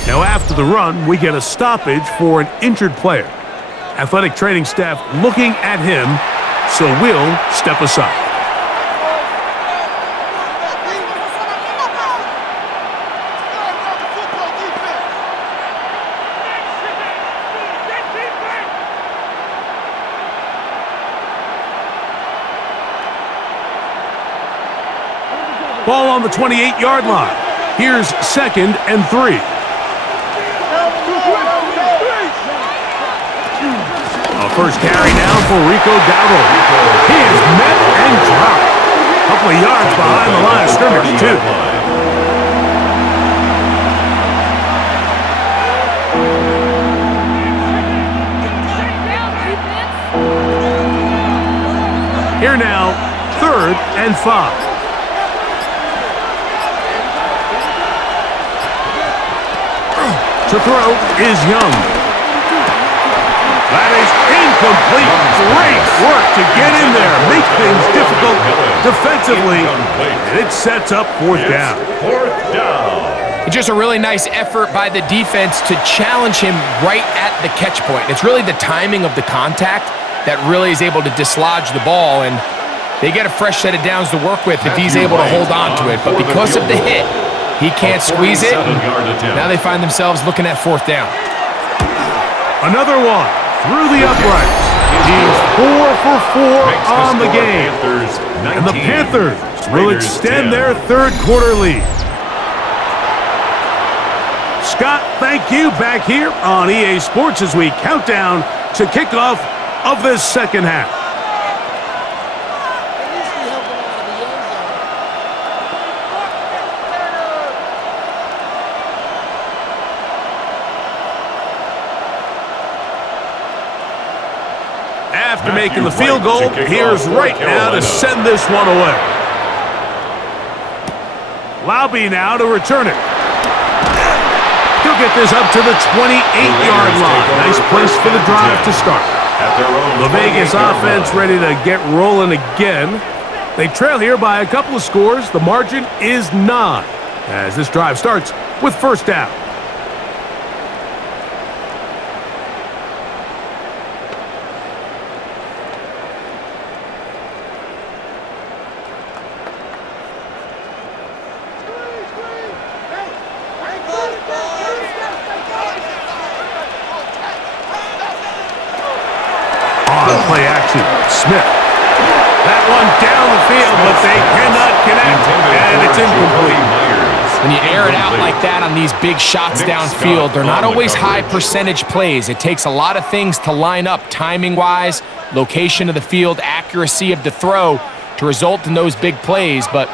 Now after the run, we get a stoppage for an injured player. Athletic training staff looking at him, so we'll step aside. Ball on the 28-yard line. Here's 2nd and 3. A 1st carry now for Rico Dowdle. He is met and dropped. A couple of yards behind the line of scrimmage, too. Here now, 3rd and 5. To throw is Young. That is incomplete. Great work to get in there, make things difficult defensively, and it sets up 4th down. 4th down. Just a really nice effort by the defense to challenge him right at the catch point. It's really the timing of the contact that really is able to dislodge the ball, and they get a fresh set of downs to work with if he's able to hold on to it. But because of the hit, he can't squeeze it. Now they find themselves looking at 4th down. Another one. through the uprights. He's 4 for 4 on the game. And the Panthers will extend their third quarter lead. Scott, thank you. Back here on EA Sports as we count down to kickoff of this second half. After making the field goal, here's right now to send this one away. Laube now to return it. He'll get this up to the 28-yard line. Nice place for the drive to start. The Vegas offense ready to get rolling again. They trail here by a couple of scores. The margin is 9 as this drive starts with first down. Play action. Smith. That one down the field, but they cannot connect, and it's incomplete. When you air it out like that on these big shots downfield, they're not always high percentage plays. It takes a lot of things to line up timing-wise, location of the field, accuracy of the throw to result in those big plays, but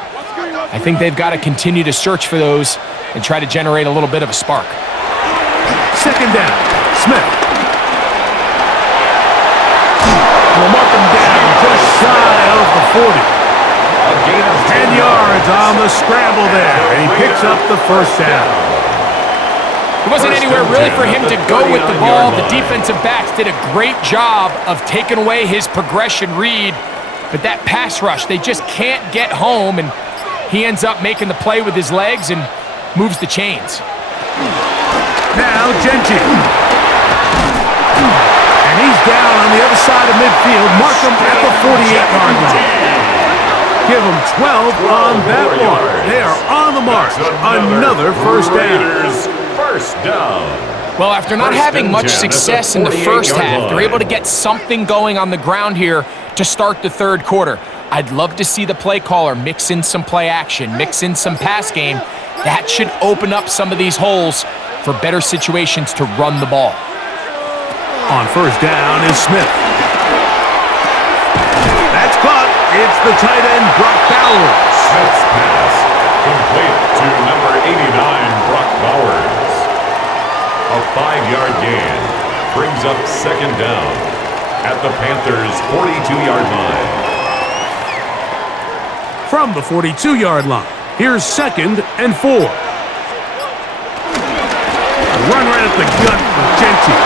I think they've got to continue to search for those and try to generate a little bit of a spark. Second down. Smith. Will mark him down just shy of the 40. 10 yards on the scramble there, and he picks up the first down. There wasn't anywhere really for him to go with the ball. The defensive backs did a great job of taking away his progression read, but that pass rush, they just can't get home, and he ends up making the play with his legs and moves the chains. Now Genji. He's down on the other side of midfield. Mark him at the 48-yard line. Give him 12 on that one. They are on the march. Another first down. Well, after not having much success in the first half, they're able to get something going on the ground here to start the third quarter. I'd love to see the play caller mix in some play action, mix in some pass game. That should open up some of these holes for better situations to run the ball. On first down is Smith. That's caught. It's the tight end, Brock Bowers. Smith's pass complete to number 89, Brock Bowers. A 5-yard gain brings up second down at the Panthers' 42-yard line. From the 42-yard line, here's second and 4. Run right at the gut of Genty.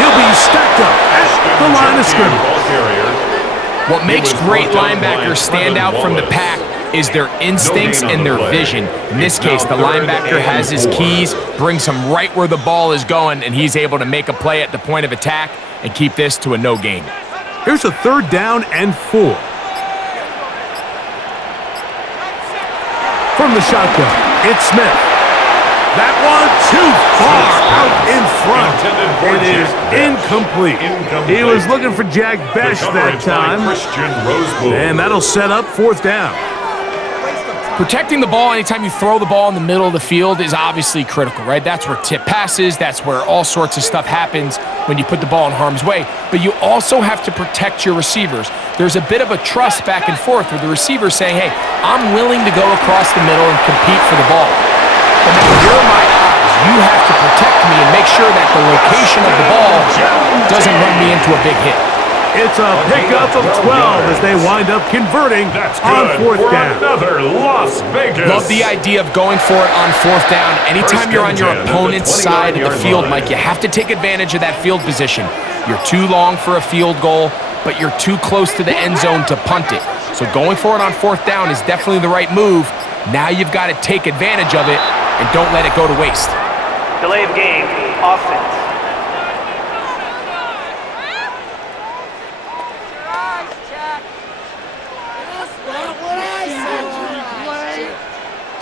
He'll be stacked up at the line of scrimmage. What makes great linebackers stand out from the pack is their instincts and their vision. In this case, the linebacker has his keys, brings him right where the ball is going, and he's able to make a play at the point of attack and keep this to a no gain. Here's a third down and 4. From the shotgun, it's Smith. That one too far out in front. It is incomplete. He was looking for Jack Bech that time. And that'll set up fourth down. Protecting the ball anytime you throw the ball in the middle of the field is obviously critical, right? That's where tip passes, that's where all sorts of stuff happens when you put the ball in harm's way. But you also have to protect your receivers. There's a bit of a trust back and forth with the receiver saying, hey, I'm willing to go across the middle and compete for the ball. But now you're my eyes. You have to protect me and make sure that the location of the ball doesn't run me into a big hit. It's a pickup of 12 as they wind up converting on fourth down. Another Las Vegas. Love the idea of going for it on fourth down. Anytime you're on your opponent's side of the field, Mike, you have to take advantage of that field position. You're too long for a field goal, but you're too close to the end zone to punt it. So going for it on fourth down is definitely the right move. Now you've got to take advantage of it and don't let it go to waste. Delay of game, offense.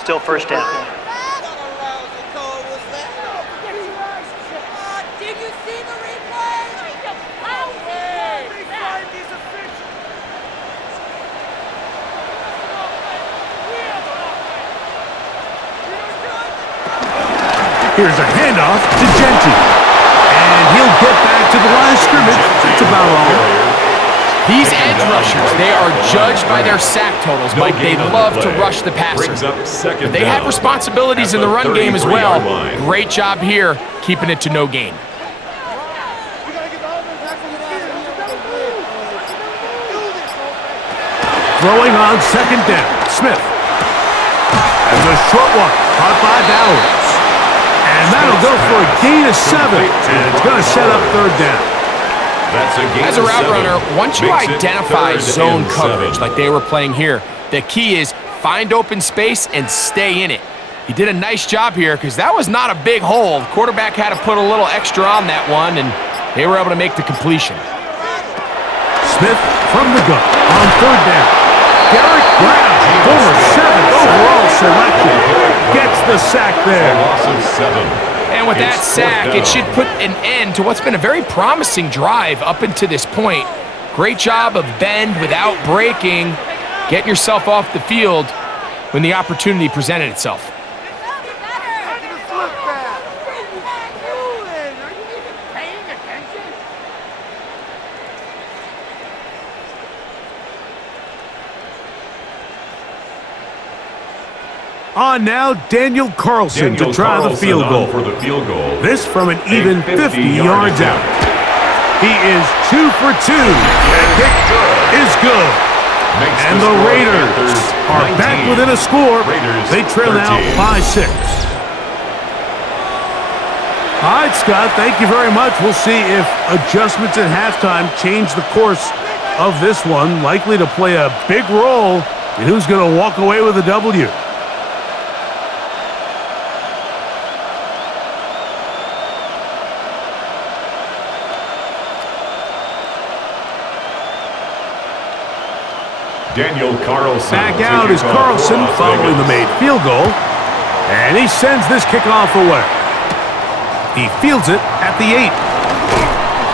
Still first down. Did you see the replay? Here's a handoff to Genty. And he'll get back to the line of scrimmage. That's about all. These edge rushers, they are judged by their sack totals, Mike. They love to rush the passer. But they have responsibilities in the run game as well. Great job here, keeping it to no gain. Throwing on second down, Smith. And a short one, caught by Bowers. And that'll go for a gain of 7. And it's going to set up third down. As a route runner, once you identify zone coverage like they were playing here, the key is find open space and stay in it. He did a nice job here because that was not a big hole. The quarterback had to put a little extra on that one, and they were able to make the completion. Smith from the gun on third down. Derek Brown, former 7th overall selection, gets the sack there. A loss of 7. And with that sack, it should put an end to what's been a very promising drive up until this point. Great job of bend without breaking, getting yourself off the field when the opportunity presented itself. On now, Daniel Carlson to try the field goal. For the field goal. This from an even 50 yards out. He is 2 for 2. That kick is good. And the Raiders are back within a score. They trail now by 6. All right, Scott, thank you very much. We'll see if adjustments at halftime change the course of this one. Likely to play a big role in who's going to walk away with a W. Daniel Carlson. Back out is Carlson following the made field goal. And he sends this kickoff away. He fields it at the 8.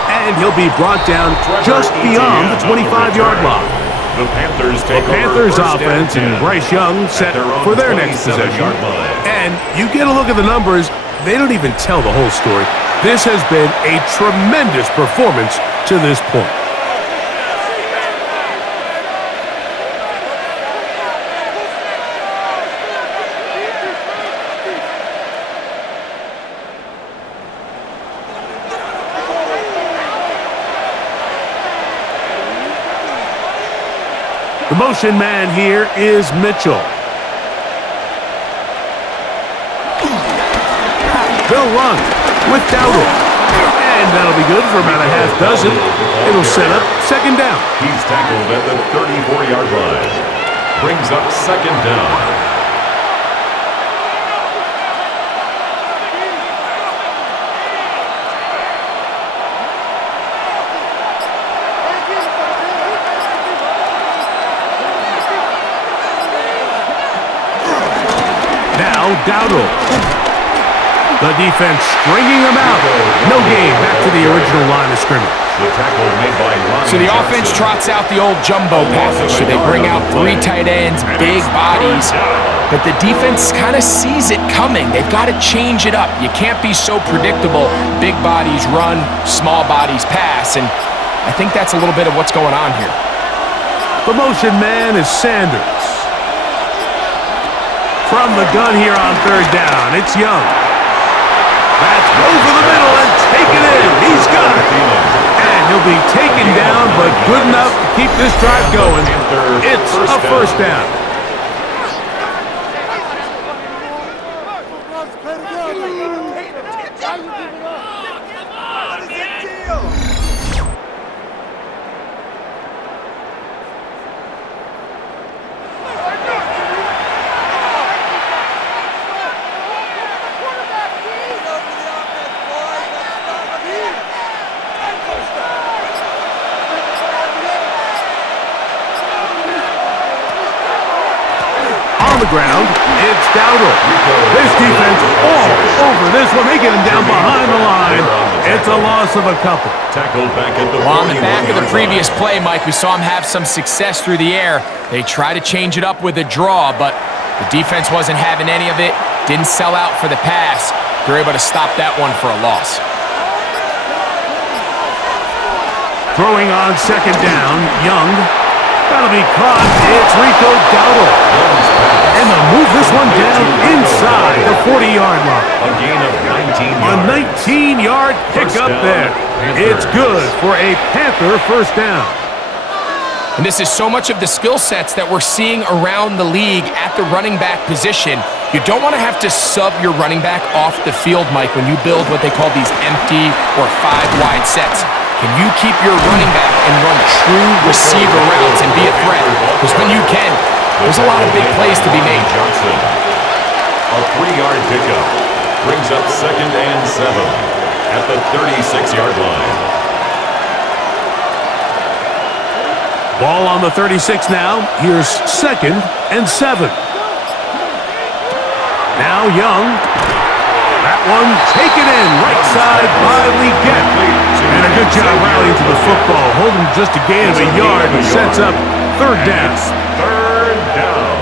And he'll be brought down just beyond the 25-yard line. The Panthers take Panthers offense and Bryce Young set for their next possession. And you get a look at the numbers, they don't even tell the whole story. This has been a tremendous performance to this point. The motion man here is Mitchell. They'll run with Dowdle. And that'll be good for about a half dozen. It'll set up second down. He's tackled at the 34-yard line. Brings up second down. Dowdle. The defense stringing them out. No gain. Back to the original line of scrimmage. The tackle made by Ronnie So the offense trots out the old jumbo package. So they bring out 3 tight ends, big bodies. But the defense kind of sees it coming. They've got to change it up. You can't be so predictable. Big bodies run, small bodies pass. And I think that's a little bit of what's going on here. The motion man is Sanders. From the gun here on third down, it's Young. That's over the middle and taken in. He's got it. And he'll be taken down, but good enough to keep this drive going. It's a first down. Ground, it's Dowdle. This defense all over this one. They get him down behind the line. It's a loss of a couple. Tackled back at the on the back of the previous play, Mike, we saw him have some success through the air. They try to change it up with a draw, but the defense wasn't having any of it. Didn't sell out for the pass. They're able to stop that one for a loss. Throwing on second down, Young. That'll be caught. It's Rico Dowdle. And they'll move this one down inside the 40-yard line. A gain of 19 yards. A 19-yard pickup there. It's good for a Panther first down. And this is so much of the skill sets that we're seeing around the league at the running back position. You don't want to have to sub your running back off the field, Mike, when you build what they call these empty or 5-wide sets. Can you keep your running back and run true receiver routes and be a threat? Because when you can, there's a lot of big plays to be made. Johnson. A 3-yard pickup brings up 2nd and 7 at the 36-yard line. Ball on the 36 now. Here's 2nd and 7. Now Young. That one taken in right side by Leggett. And a good job rallying to the football. Holding just a gain of a yard and sets up 3rd down. 3rd down.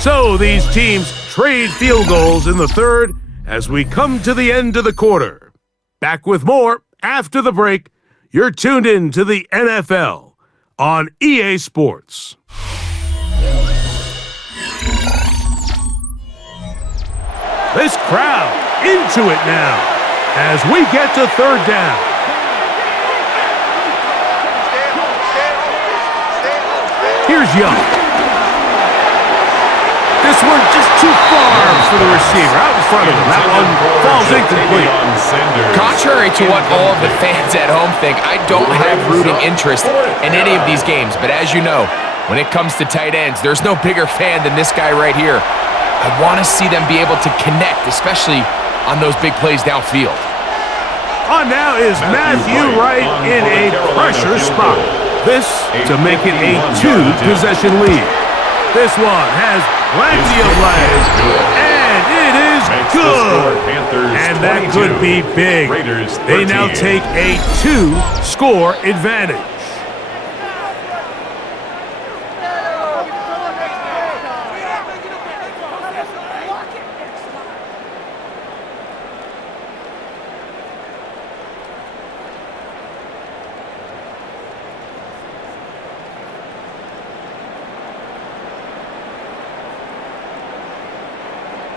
So these teams trade field goals in the 3rd as we come to the end of the quarter. Back with more after the break. You're tuned in to the NFL on EA Sports. This crowd into it now as we get to 3rd down. Here's Young. This one just too far for the receiver. Out in front of him. That one falls incomplete. Contrary to what all of the fans at home think, I don't have rooting interest in any of these games. But as you know, when it comes to tight ends, there's no bigger fan than this guy right here. I want to see them be able to connect, especially on those big plays downfield. On now is Matthew Wright in a pressure spot. This to make it a 2-possession lead. This one has plenty of legs, and it is good. And that could be big. They now take a 2-score advantage.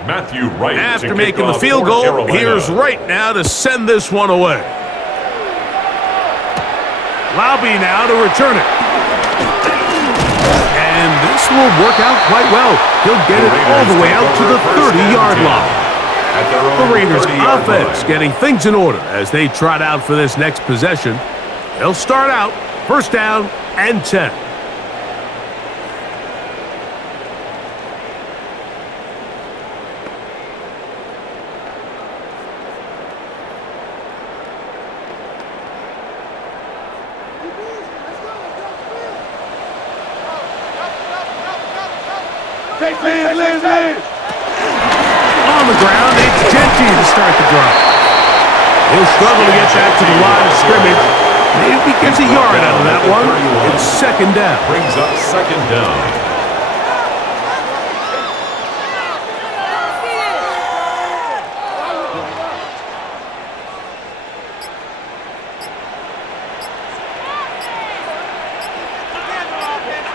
Matthew Wright. After making the field goal, here's Wright now to send this one away. Laube now to return it. And this will work out quite well. He'll get it all the way out to the 30-yard line. The Raiders' offense getting things in order as they trot out for this next possession. They'll start out 1st down and 10. On the ground, it's Genty to start the drive. He'll struggle to get back to the line of scrimmage. Maybe gets a yard out of that one. It's 2nd down. Brings up 2nd down.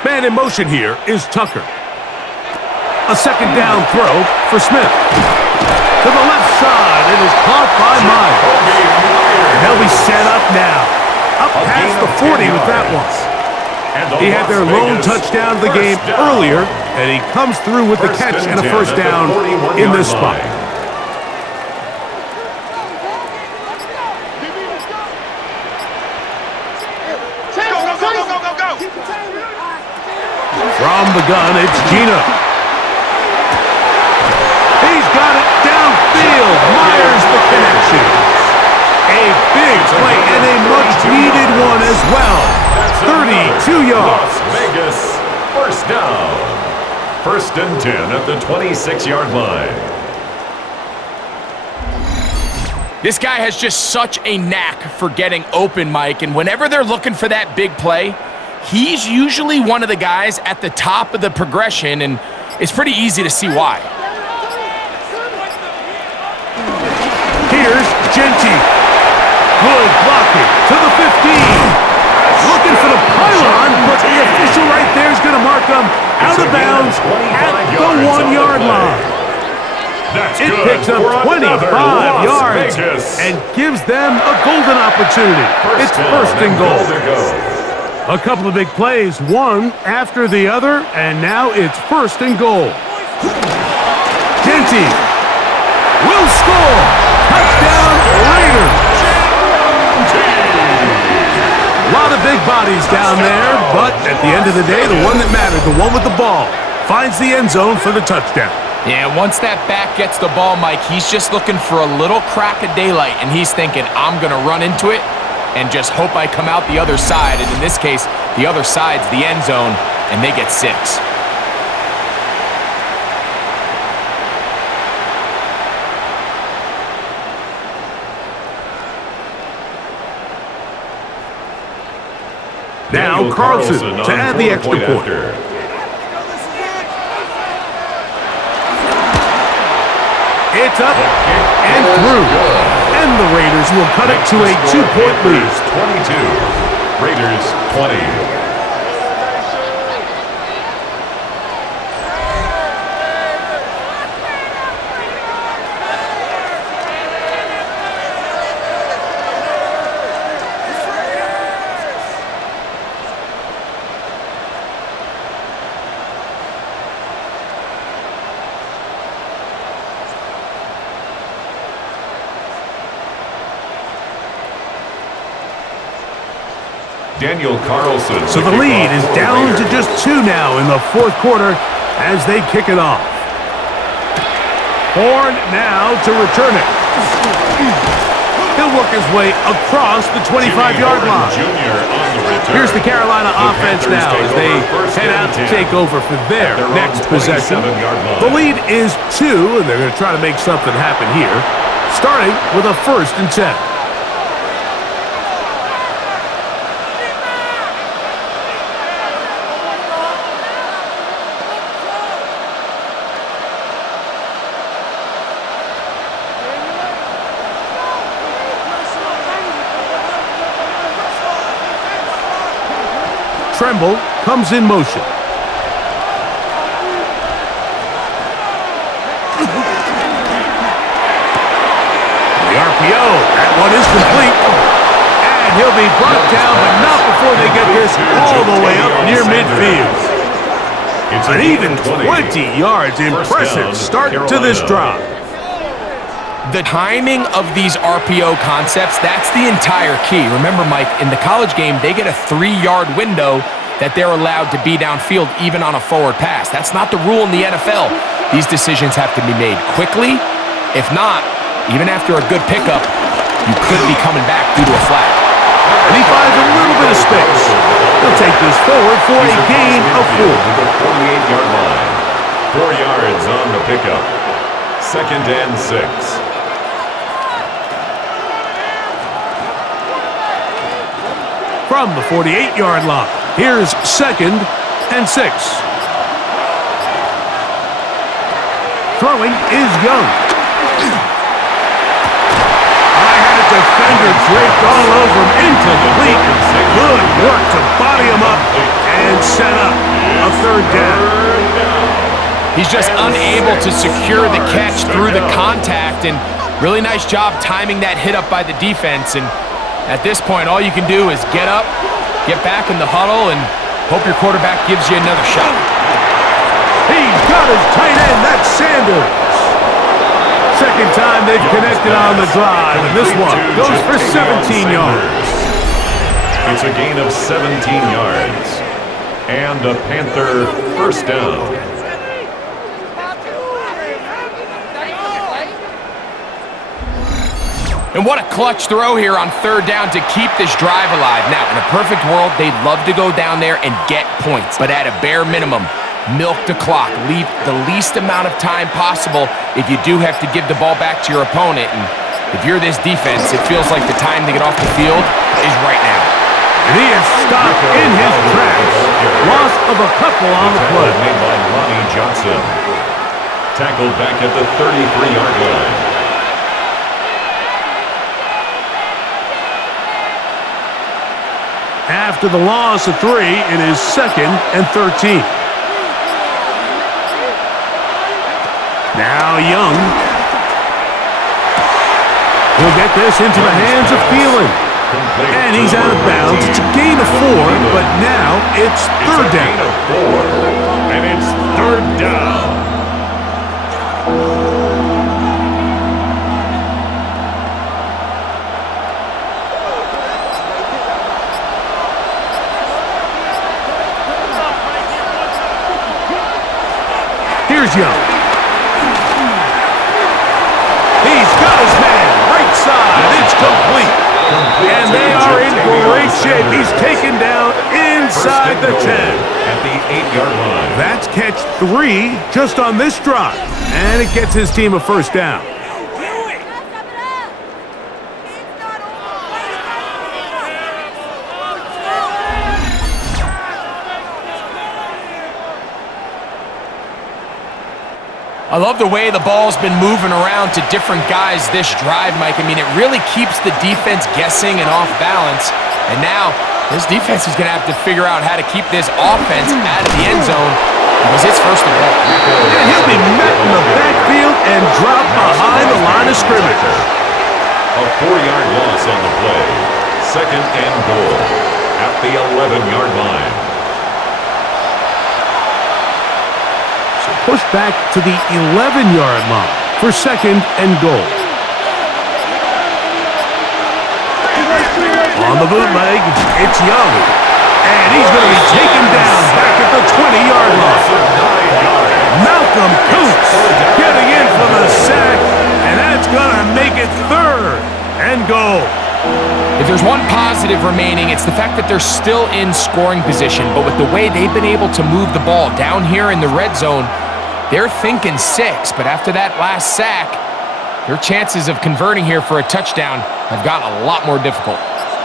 Man in motion here is Tucker. A 2nd down throw for Smith. To the left side, it is caught by Myers. And they'll be set up now. Up past the 40 with that one. He had their lone touchdown of the game earlier, and he comes through with the catch and a 1st down in this spot. From the gun, it's Gino. He's got it downfield. Myers the connection. A big play and a much-needed one as well. 32 yards. Las Vegas, 1st down. 1st and 10 at the 26-yard line. This guy has just such a knack for getting open, Mike, and whenever they're looking for that big play, he's usually one of the guys at the top of the progression, and it's pretty easy to see why. Here's Genty. Good blocking to the 15. Looking for the pylon, but the official right there is going to mark them out of bounds at the 1-yard line. It picks up 25 yards and gives them a golden opportunity. It's first and goal. A couple of big plays, one after the other, and now it's first and goal. Genty will score. Touchdown, Raiders. A lot of big bodies down there, but at the end of the day, the one that mattered, the one with the ball, finds the end zone for the touchdown. Yeah, once that back gets the ball, Mike, he's just looking for a little crack of daylight, and he's thinking, I'm going to run into it and just hope I come out the other side. And in this case, the other side's the end zone, and they get 6. Now Carlson to add the extra point. It's up and through. And the Raiders will cut it to a 2-point lead. 22, Raiders 20. Daniel Carlson. So the lead is down to just 2 now in the fourth quarter as they kick it off. Horn now to return it. He'll work his way across the 25-yard line. Here's the Carolina offense now as they head out to take over for their next possession. The lead is 2, and they're going to try to make something happen here, starting with a 1st and 10. Tremble comes in motion. The RPO, that one is complete. And he'll be brought down, but not before they get this all the way up near midfield. An even 20 yards. Impressive start to this drive. The timing of these RPO concepts, that's the entire key. Remember, Mike, in the college game, they get a 3-yard window that they're allowed to be downfield even on a forward pass. That's not the rule in the NFL. These decisions have to be made quickly. If not, even after a good pickup, you could be coming back due to a flag. And he finds a little bit of space. He'll take this forward for a gain of 4. 48-yard line. 4 yards on the pickup. 2nd and 6. From the 48-yard line, here's 2nd and 6. Throwing is Young. I had a defender draped all over him, incomplete. Good work to body him up and set up a 3rd down. He's just unable to secure the catch through the contact, and really nice job timing that hit up by the defense. And at this point, all you can do is get up, get back in the huddle, and hope your quarterback gives you another shot. He's got his tight end, that's Sanders. Second time they've connected on the drive, and this one goes for 17 yards. It's a gain of 17 yards. And a Panther 1st down. And what a clutch throw here on 3rd down to keep this drive alive. Now, in a perfect world, they'd love to go down there and get points. But at a bare minimum, milk the clock. Leave the least amount of time possible if you do have to give the ball back to your opponent. And If you're this defense, it feels like the time to get off the field is right now. And he is stopped in his tracks. Loss of a couple on the play. Made by Ronnie Johnson. Tackled back at the 33-yard line. After the loss of 3, it is 2nd and 13. Now Young will get this into the hands of Thielen. And he's out of bounds. It's a gain of 4, but now it's 3rd down. Gain of 4, and it's 3rd down. Here's Young. He's got his man. Right side. It's complete. And they are in great shape. He's taken down inside the 10. At the 8-yard line. That's catch 3 just on this drive. And it gets his team a 1st down. I love the way the ball's been moving around to different guys this drive, Mike. I mean, it really keeps the defense guessing and off balance. And now, this defense is going to have to figure out how to keep this offense out of the end zone because it's first and goal. And he'll be met in the backfield and dropped behind the line of scrimmage. A 4-yard loss on the play. 2nd and goal at the 11-yard line. Push back to the 11-yard line for 2nd and goal. On the bootleg, it's Young. And he's going to be taken down back at the 20-yard line. Malcolm Koonce getting in for the sack, and that's going to make it 3rd and goal. If there's one positive remaining, it's the fact that they're still in scoring position. But with the way they've been able to move the ball down here in the red zone, they're thinking 6, but after that last sack, their chances of converting here for a touchdown have gotten a lot more difficult.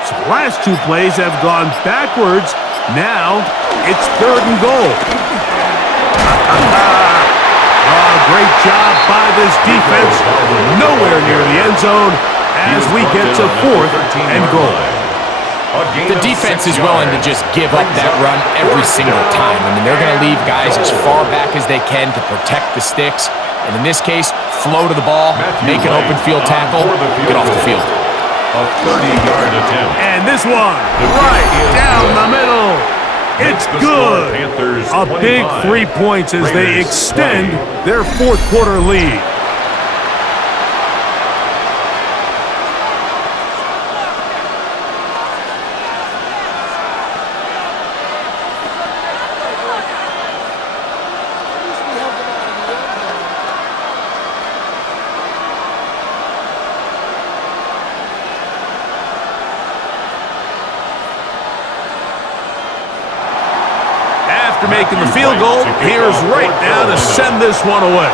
So the last 2 plays have gone backwards. Now it's 3rd and goal. Great job by this defense. Nowhere near the end zone as we get to 4th and goal. The defense is willing to just give up that run every single time. I mean, they're going to leave guys as far back as they can to protect the sticks. And in this case, flow to the ball, make an open field tackle, get off the field. A 30-yard attempt. And this one, right down the middle. It's good. A big 3 points as they extend their 4th quarter lead. After making the field goal, here's right now to send this one away.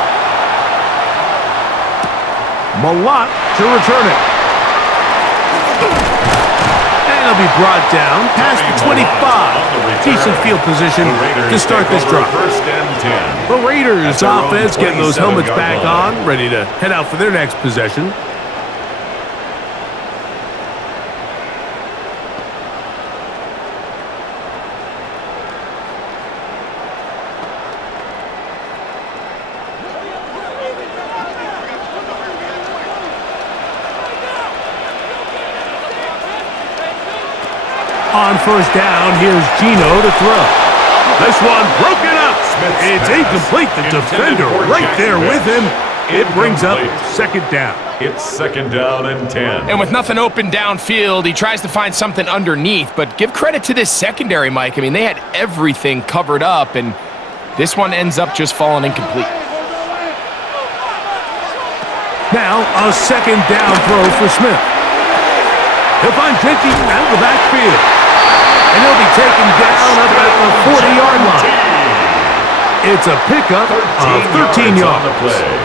Malott to return it. And he'll be brought down past the 25. Decent field position to start this drive. The Raiders offense getting those helmets back on, ready to head out for their next possession. On 1st down, here's Gino to throw. This one broken up. It's incomplete. The defender right there with him. It brings up 2nd down. It's 2nd down and 10. And with nothing open downfield, he tries to find something underneath. But give credit to this secondary, Mike. I mean, they had everything covered up, and this one ends up just falling incomplete. Now, a 2nd down throw for Smith. He'll find Jenkins out of the backfield. And he'll be taken down up at the 40-yard line. It's a pickup of 13 yards.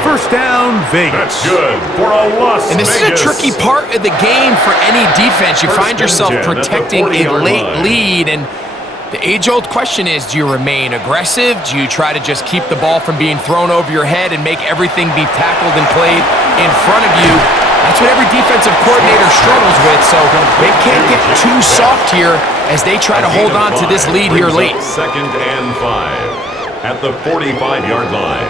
First down, Vegas. That's good for a loss. And this is a tricky part of the game for any defense. You find yourself protecting a late lead, and the age-old question is, do you remain aggressive? Do you try to just keep the ball from being thrown over your head and make everything be tackled and played in front of you? That's what every defensive coordinator struggles with, so they can't get too soft here as they try to hold on to this lead here late. Second and 5 at the 45-yard line.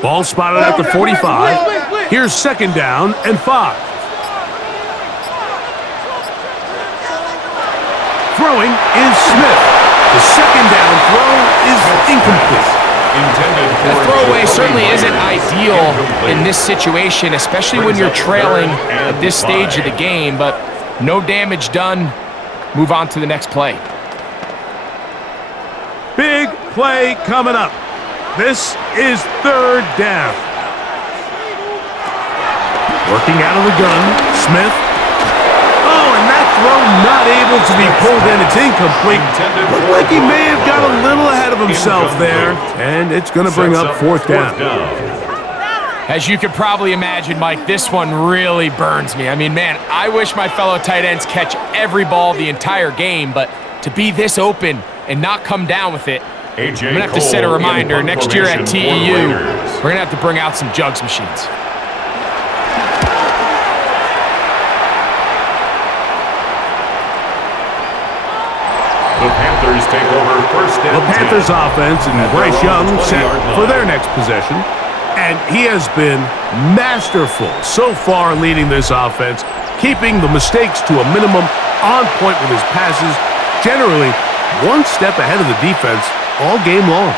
Ball spotted at the 45. Here's second down and 5. Throwing is Smith. The second down throw is incomplete. That throwaway certainly isn't ideal in this situation, especially when you're trailing at this stage of the game, but no damage done. Move on to the next play. Big play coming up. This is third down. Working out of the gun, Smith. Oh, and that throw not able to be pulled in. It's incomplete. Looked like he may have got a little ahead of himself there, and it's going to bring up fourth down. As you could probably imagine, Mike, this one really burns me. I mean, man, I wish my fellow tight ends catch every ball the entire game, but to be this open and not come down with it, I'm going to have to set a reminder. Next year at TEU, we're going to have to bring out some jugs machines. The Panthers take over first and 10. The Panthers offense and Bryce Young set for their next possession. And he has been masterful so far leading this offense, keeping the mistakes to a minimum, on point with his passes, generally one step ahead of the defense all game long.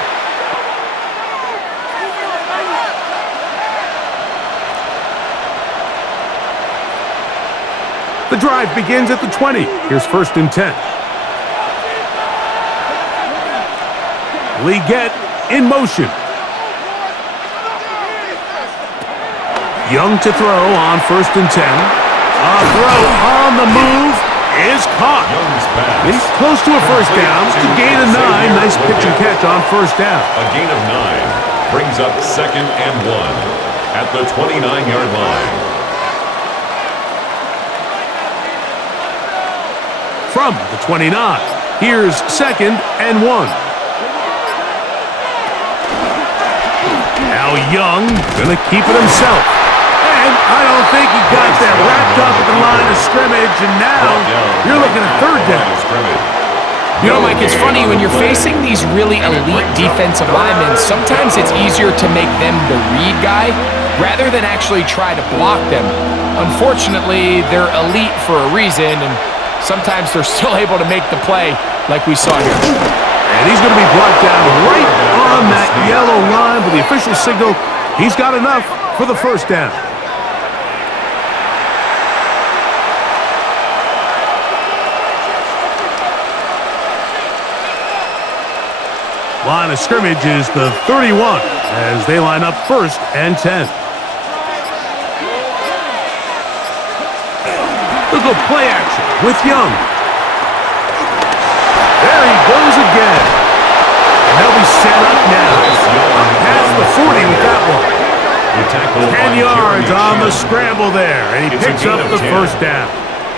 The drive begins at the 20. Here's first and 10. Leggett in motion. Young to throw on first and 10. A throw on the move is caught. He's close to a first down. It's a gain of 9. Nice pitch and catch on first down. A gain of 9 brings up second and 1 at the 29-yard line. From the 29, here's second and 1. Now Young gonna keep it himself. And I don't think he got that wrapped up at the line of scrimmage, and now you're looking at third down. You know, Mike, it's funny, when you're facing these really elite defensive linemen, sometimes it's easier to make them the read guy rather than actually try to block them. Unfortunately, they're elite for a reason, and sometimes they're still able to make the play like we saw here. And he's going to be brought down right on that yellow line with the official signal. He's got enough for the first down. Line of scrimmage is the 31 as they line up first and 10. Look at play action with Young. There he goes again. And they'll be set up now. Past the 40 with that one. 10 yards on the scramble there, and he picks up the first down.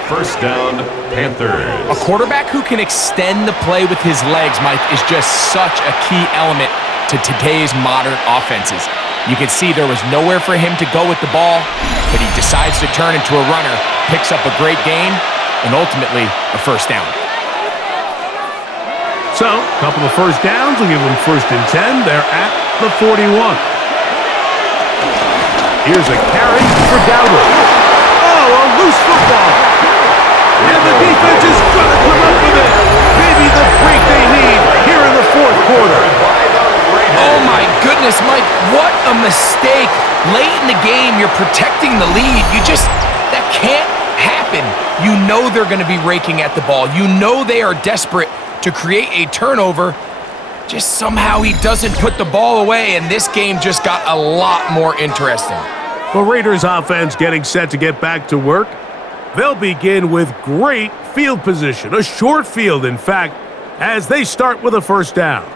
First down, Panthers. A quarterback who can extend the play with his legs, Mike, is just such a key element to today's modern offenses. You can see there was nowhere for him to go with the ball, but he decides to turn into a runner, picks up a great gain, and ultimately a first down. So, a couple of first downs will give them first and 10. They're at the 41. Here's a carry for Dowdle. Oh, a loose football. And the defense is going to come up with it. Maybe the break they need here in the fourth quarter. Oh, my goodness, Mike, what a mistake. Late in the game, you're protecting the lead. That can't happen. You know they're going to be raking at the ball. You know they are desperate to create a turnover. Just somehow he doesn't put the ball away, and this game just got a lot more interesting. The Raiders offense getting set to get back to work. They'll begin with great field position, a short field, in fact, as they start with a first down.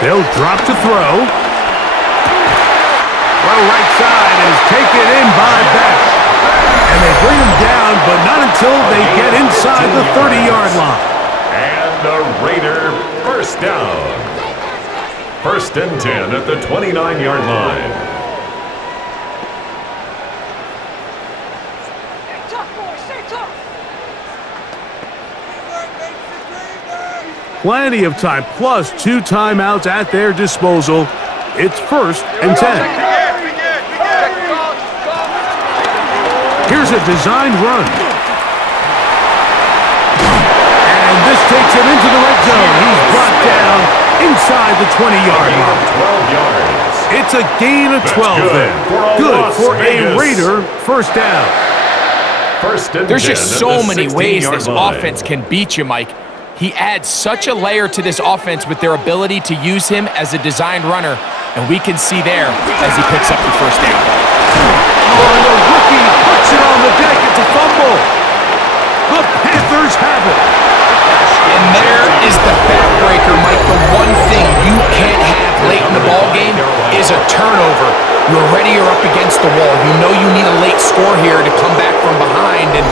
They'll drop to throw. Well, right side is taken in by Beck. And they bring him down, but not until they get inside the 30-yard line. And the Raider first down. 1st and 10 at the 29-yard line. Plenty of time, plus 2 timeouts at their disposal. It's 1st and 10. Here's a designed run. And this takes him into the red zone. He's brought down inside the 20-yard line. 12 yards. It's a gain of 12 then. Good for a Raider first down. 1st and 10 There's just so many ways this line. offense can beat you, Mike. He adds such a layer to this offense with their ability to use him as a designed runner, and we can see there as he picks up the first down. Oh, and the rookie puts it on the deck. It's a fumble. The Panthers have it. And there is the backbreaker, Mike. The one thing you can't have late in the ballgame is a turnover. You're already up against the wall. You know you need a late score here to come back from behind, and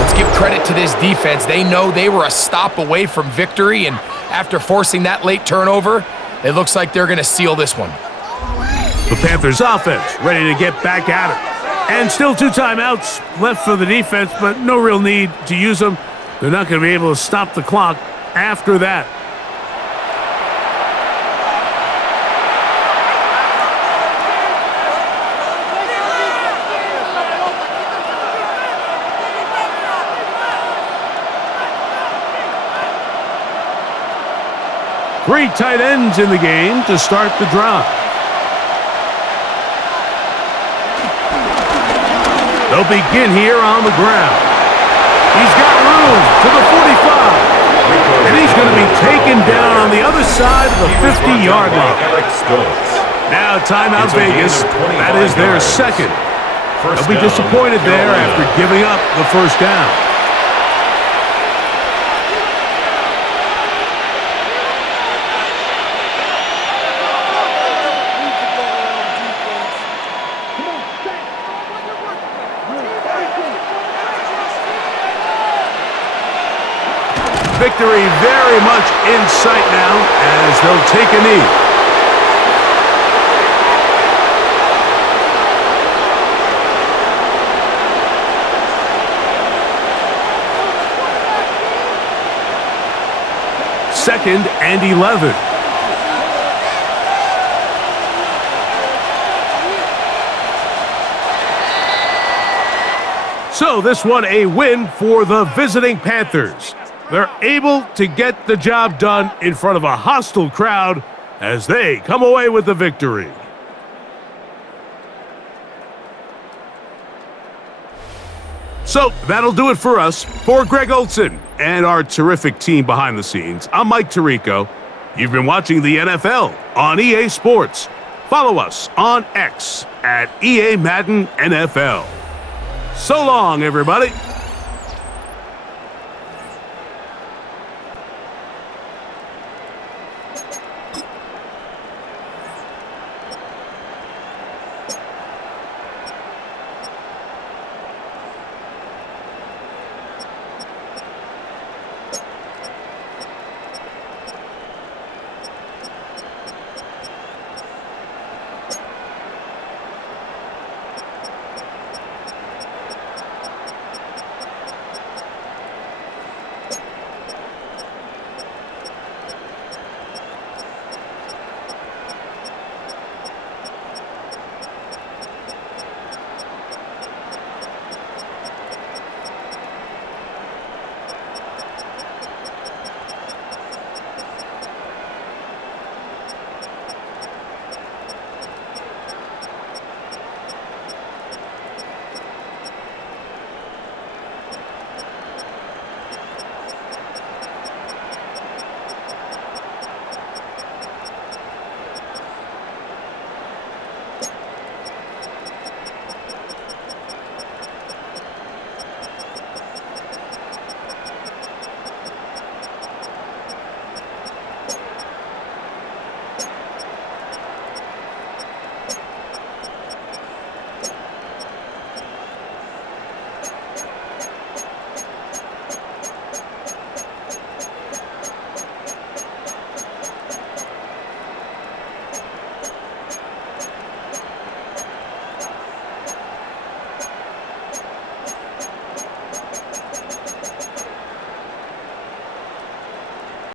let's give credit to this defense. They know they were a stop away from victory, and after forcing that late turnover, it looks like they're going to seal this one. The Panthers offense ready to get back at it. And still 2 timeouts left for the defense, but no real need to use them. They're not going to be able to stop the clock after that. Three tight ends in the game to start the drive. They'll begin here on the ground. He's got room to the 45. And he's going to be taken down on the other side of the 50-yard line. Now timeout Vegas. That is their second. They'll be disappointed there after giving up the first down. Victory very much in sight now as they'll take a knee. Second and 11. So this one a win for the visiting Panthers. They're able to get the job done in front of a hostile crowd as they come away with the victory. So that'll do it for us. For Greg Olson and our terrific team behind the scenes, I'm Mike Tirico. You've been watching the NFL on EA Sports. Follow us on X at EA Madden NFL. So long, everybody.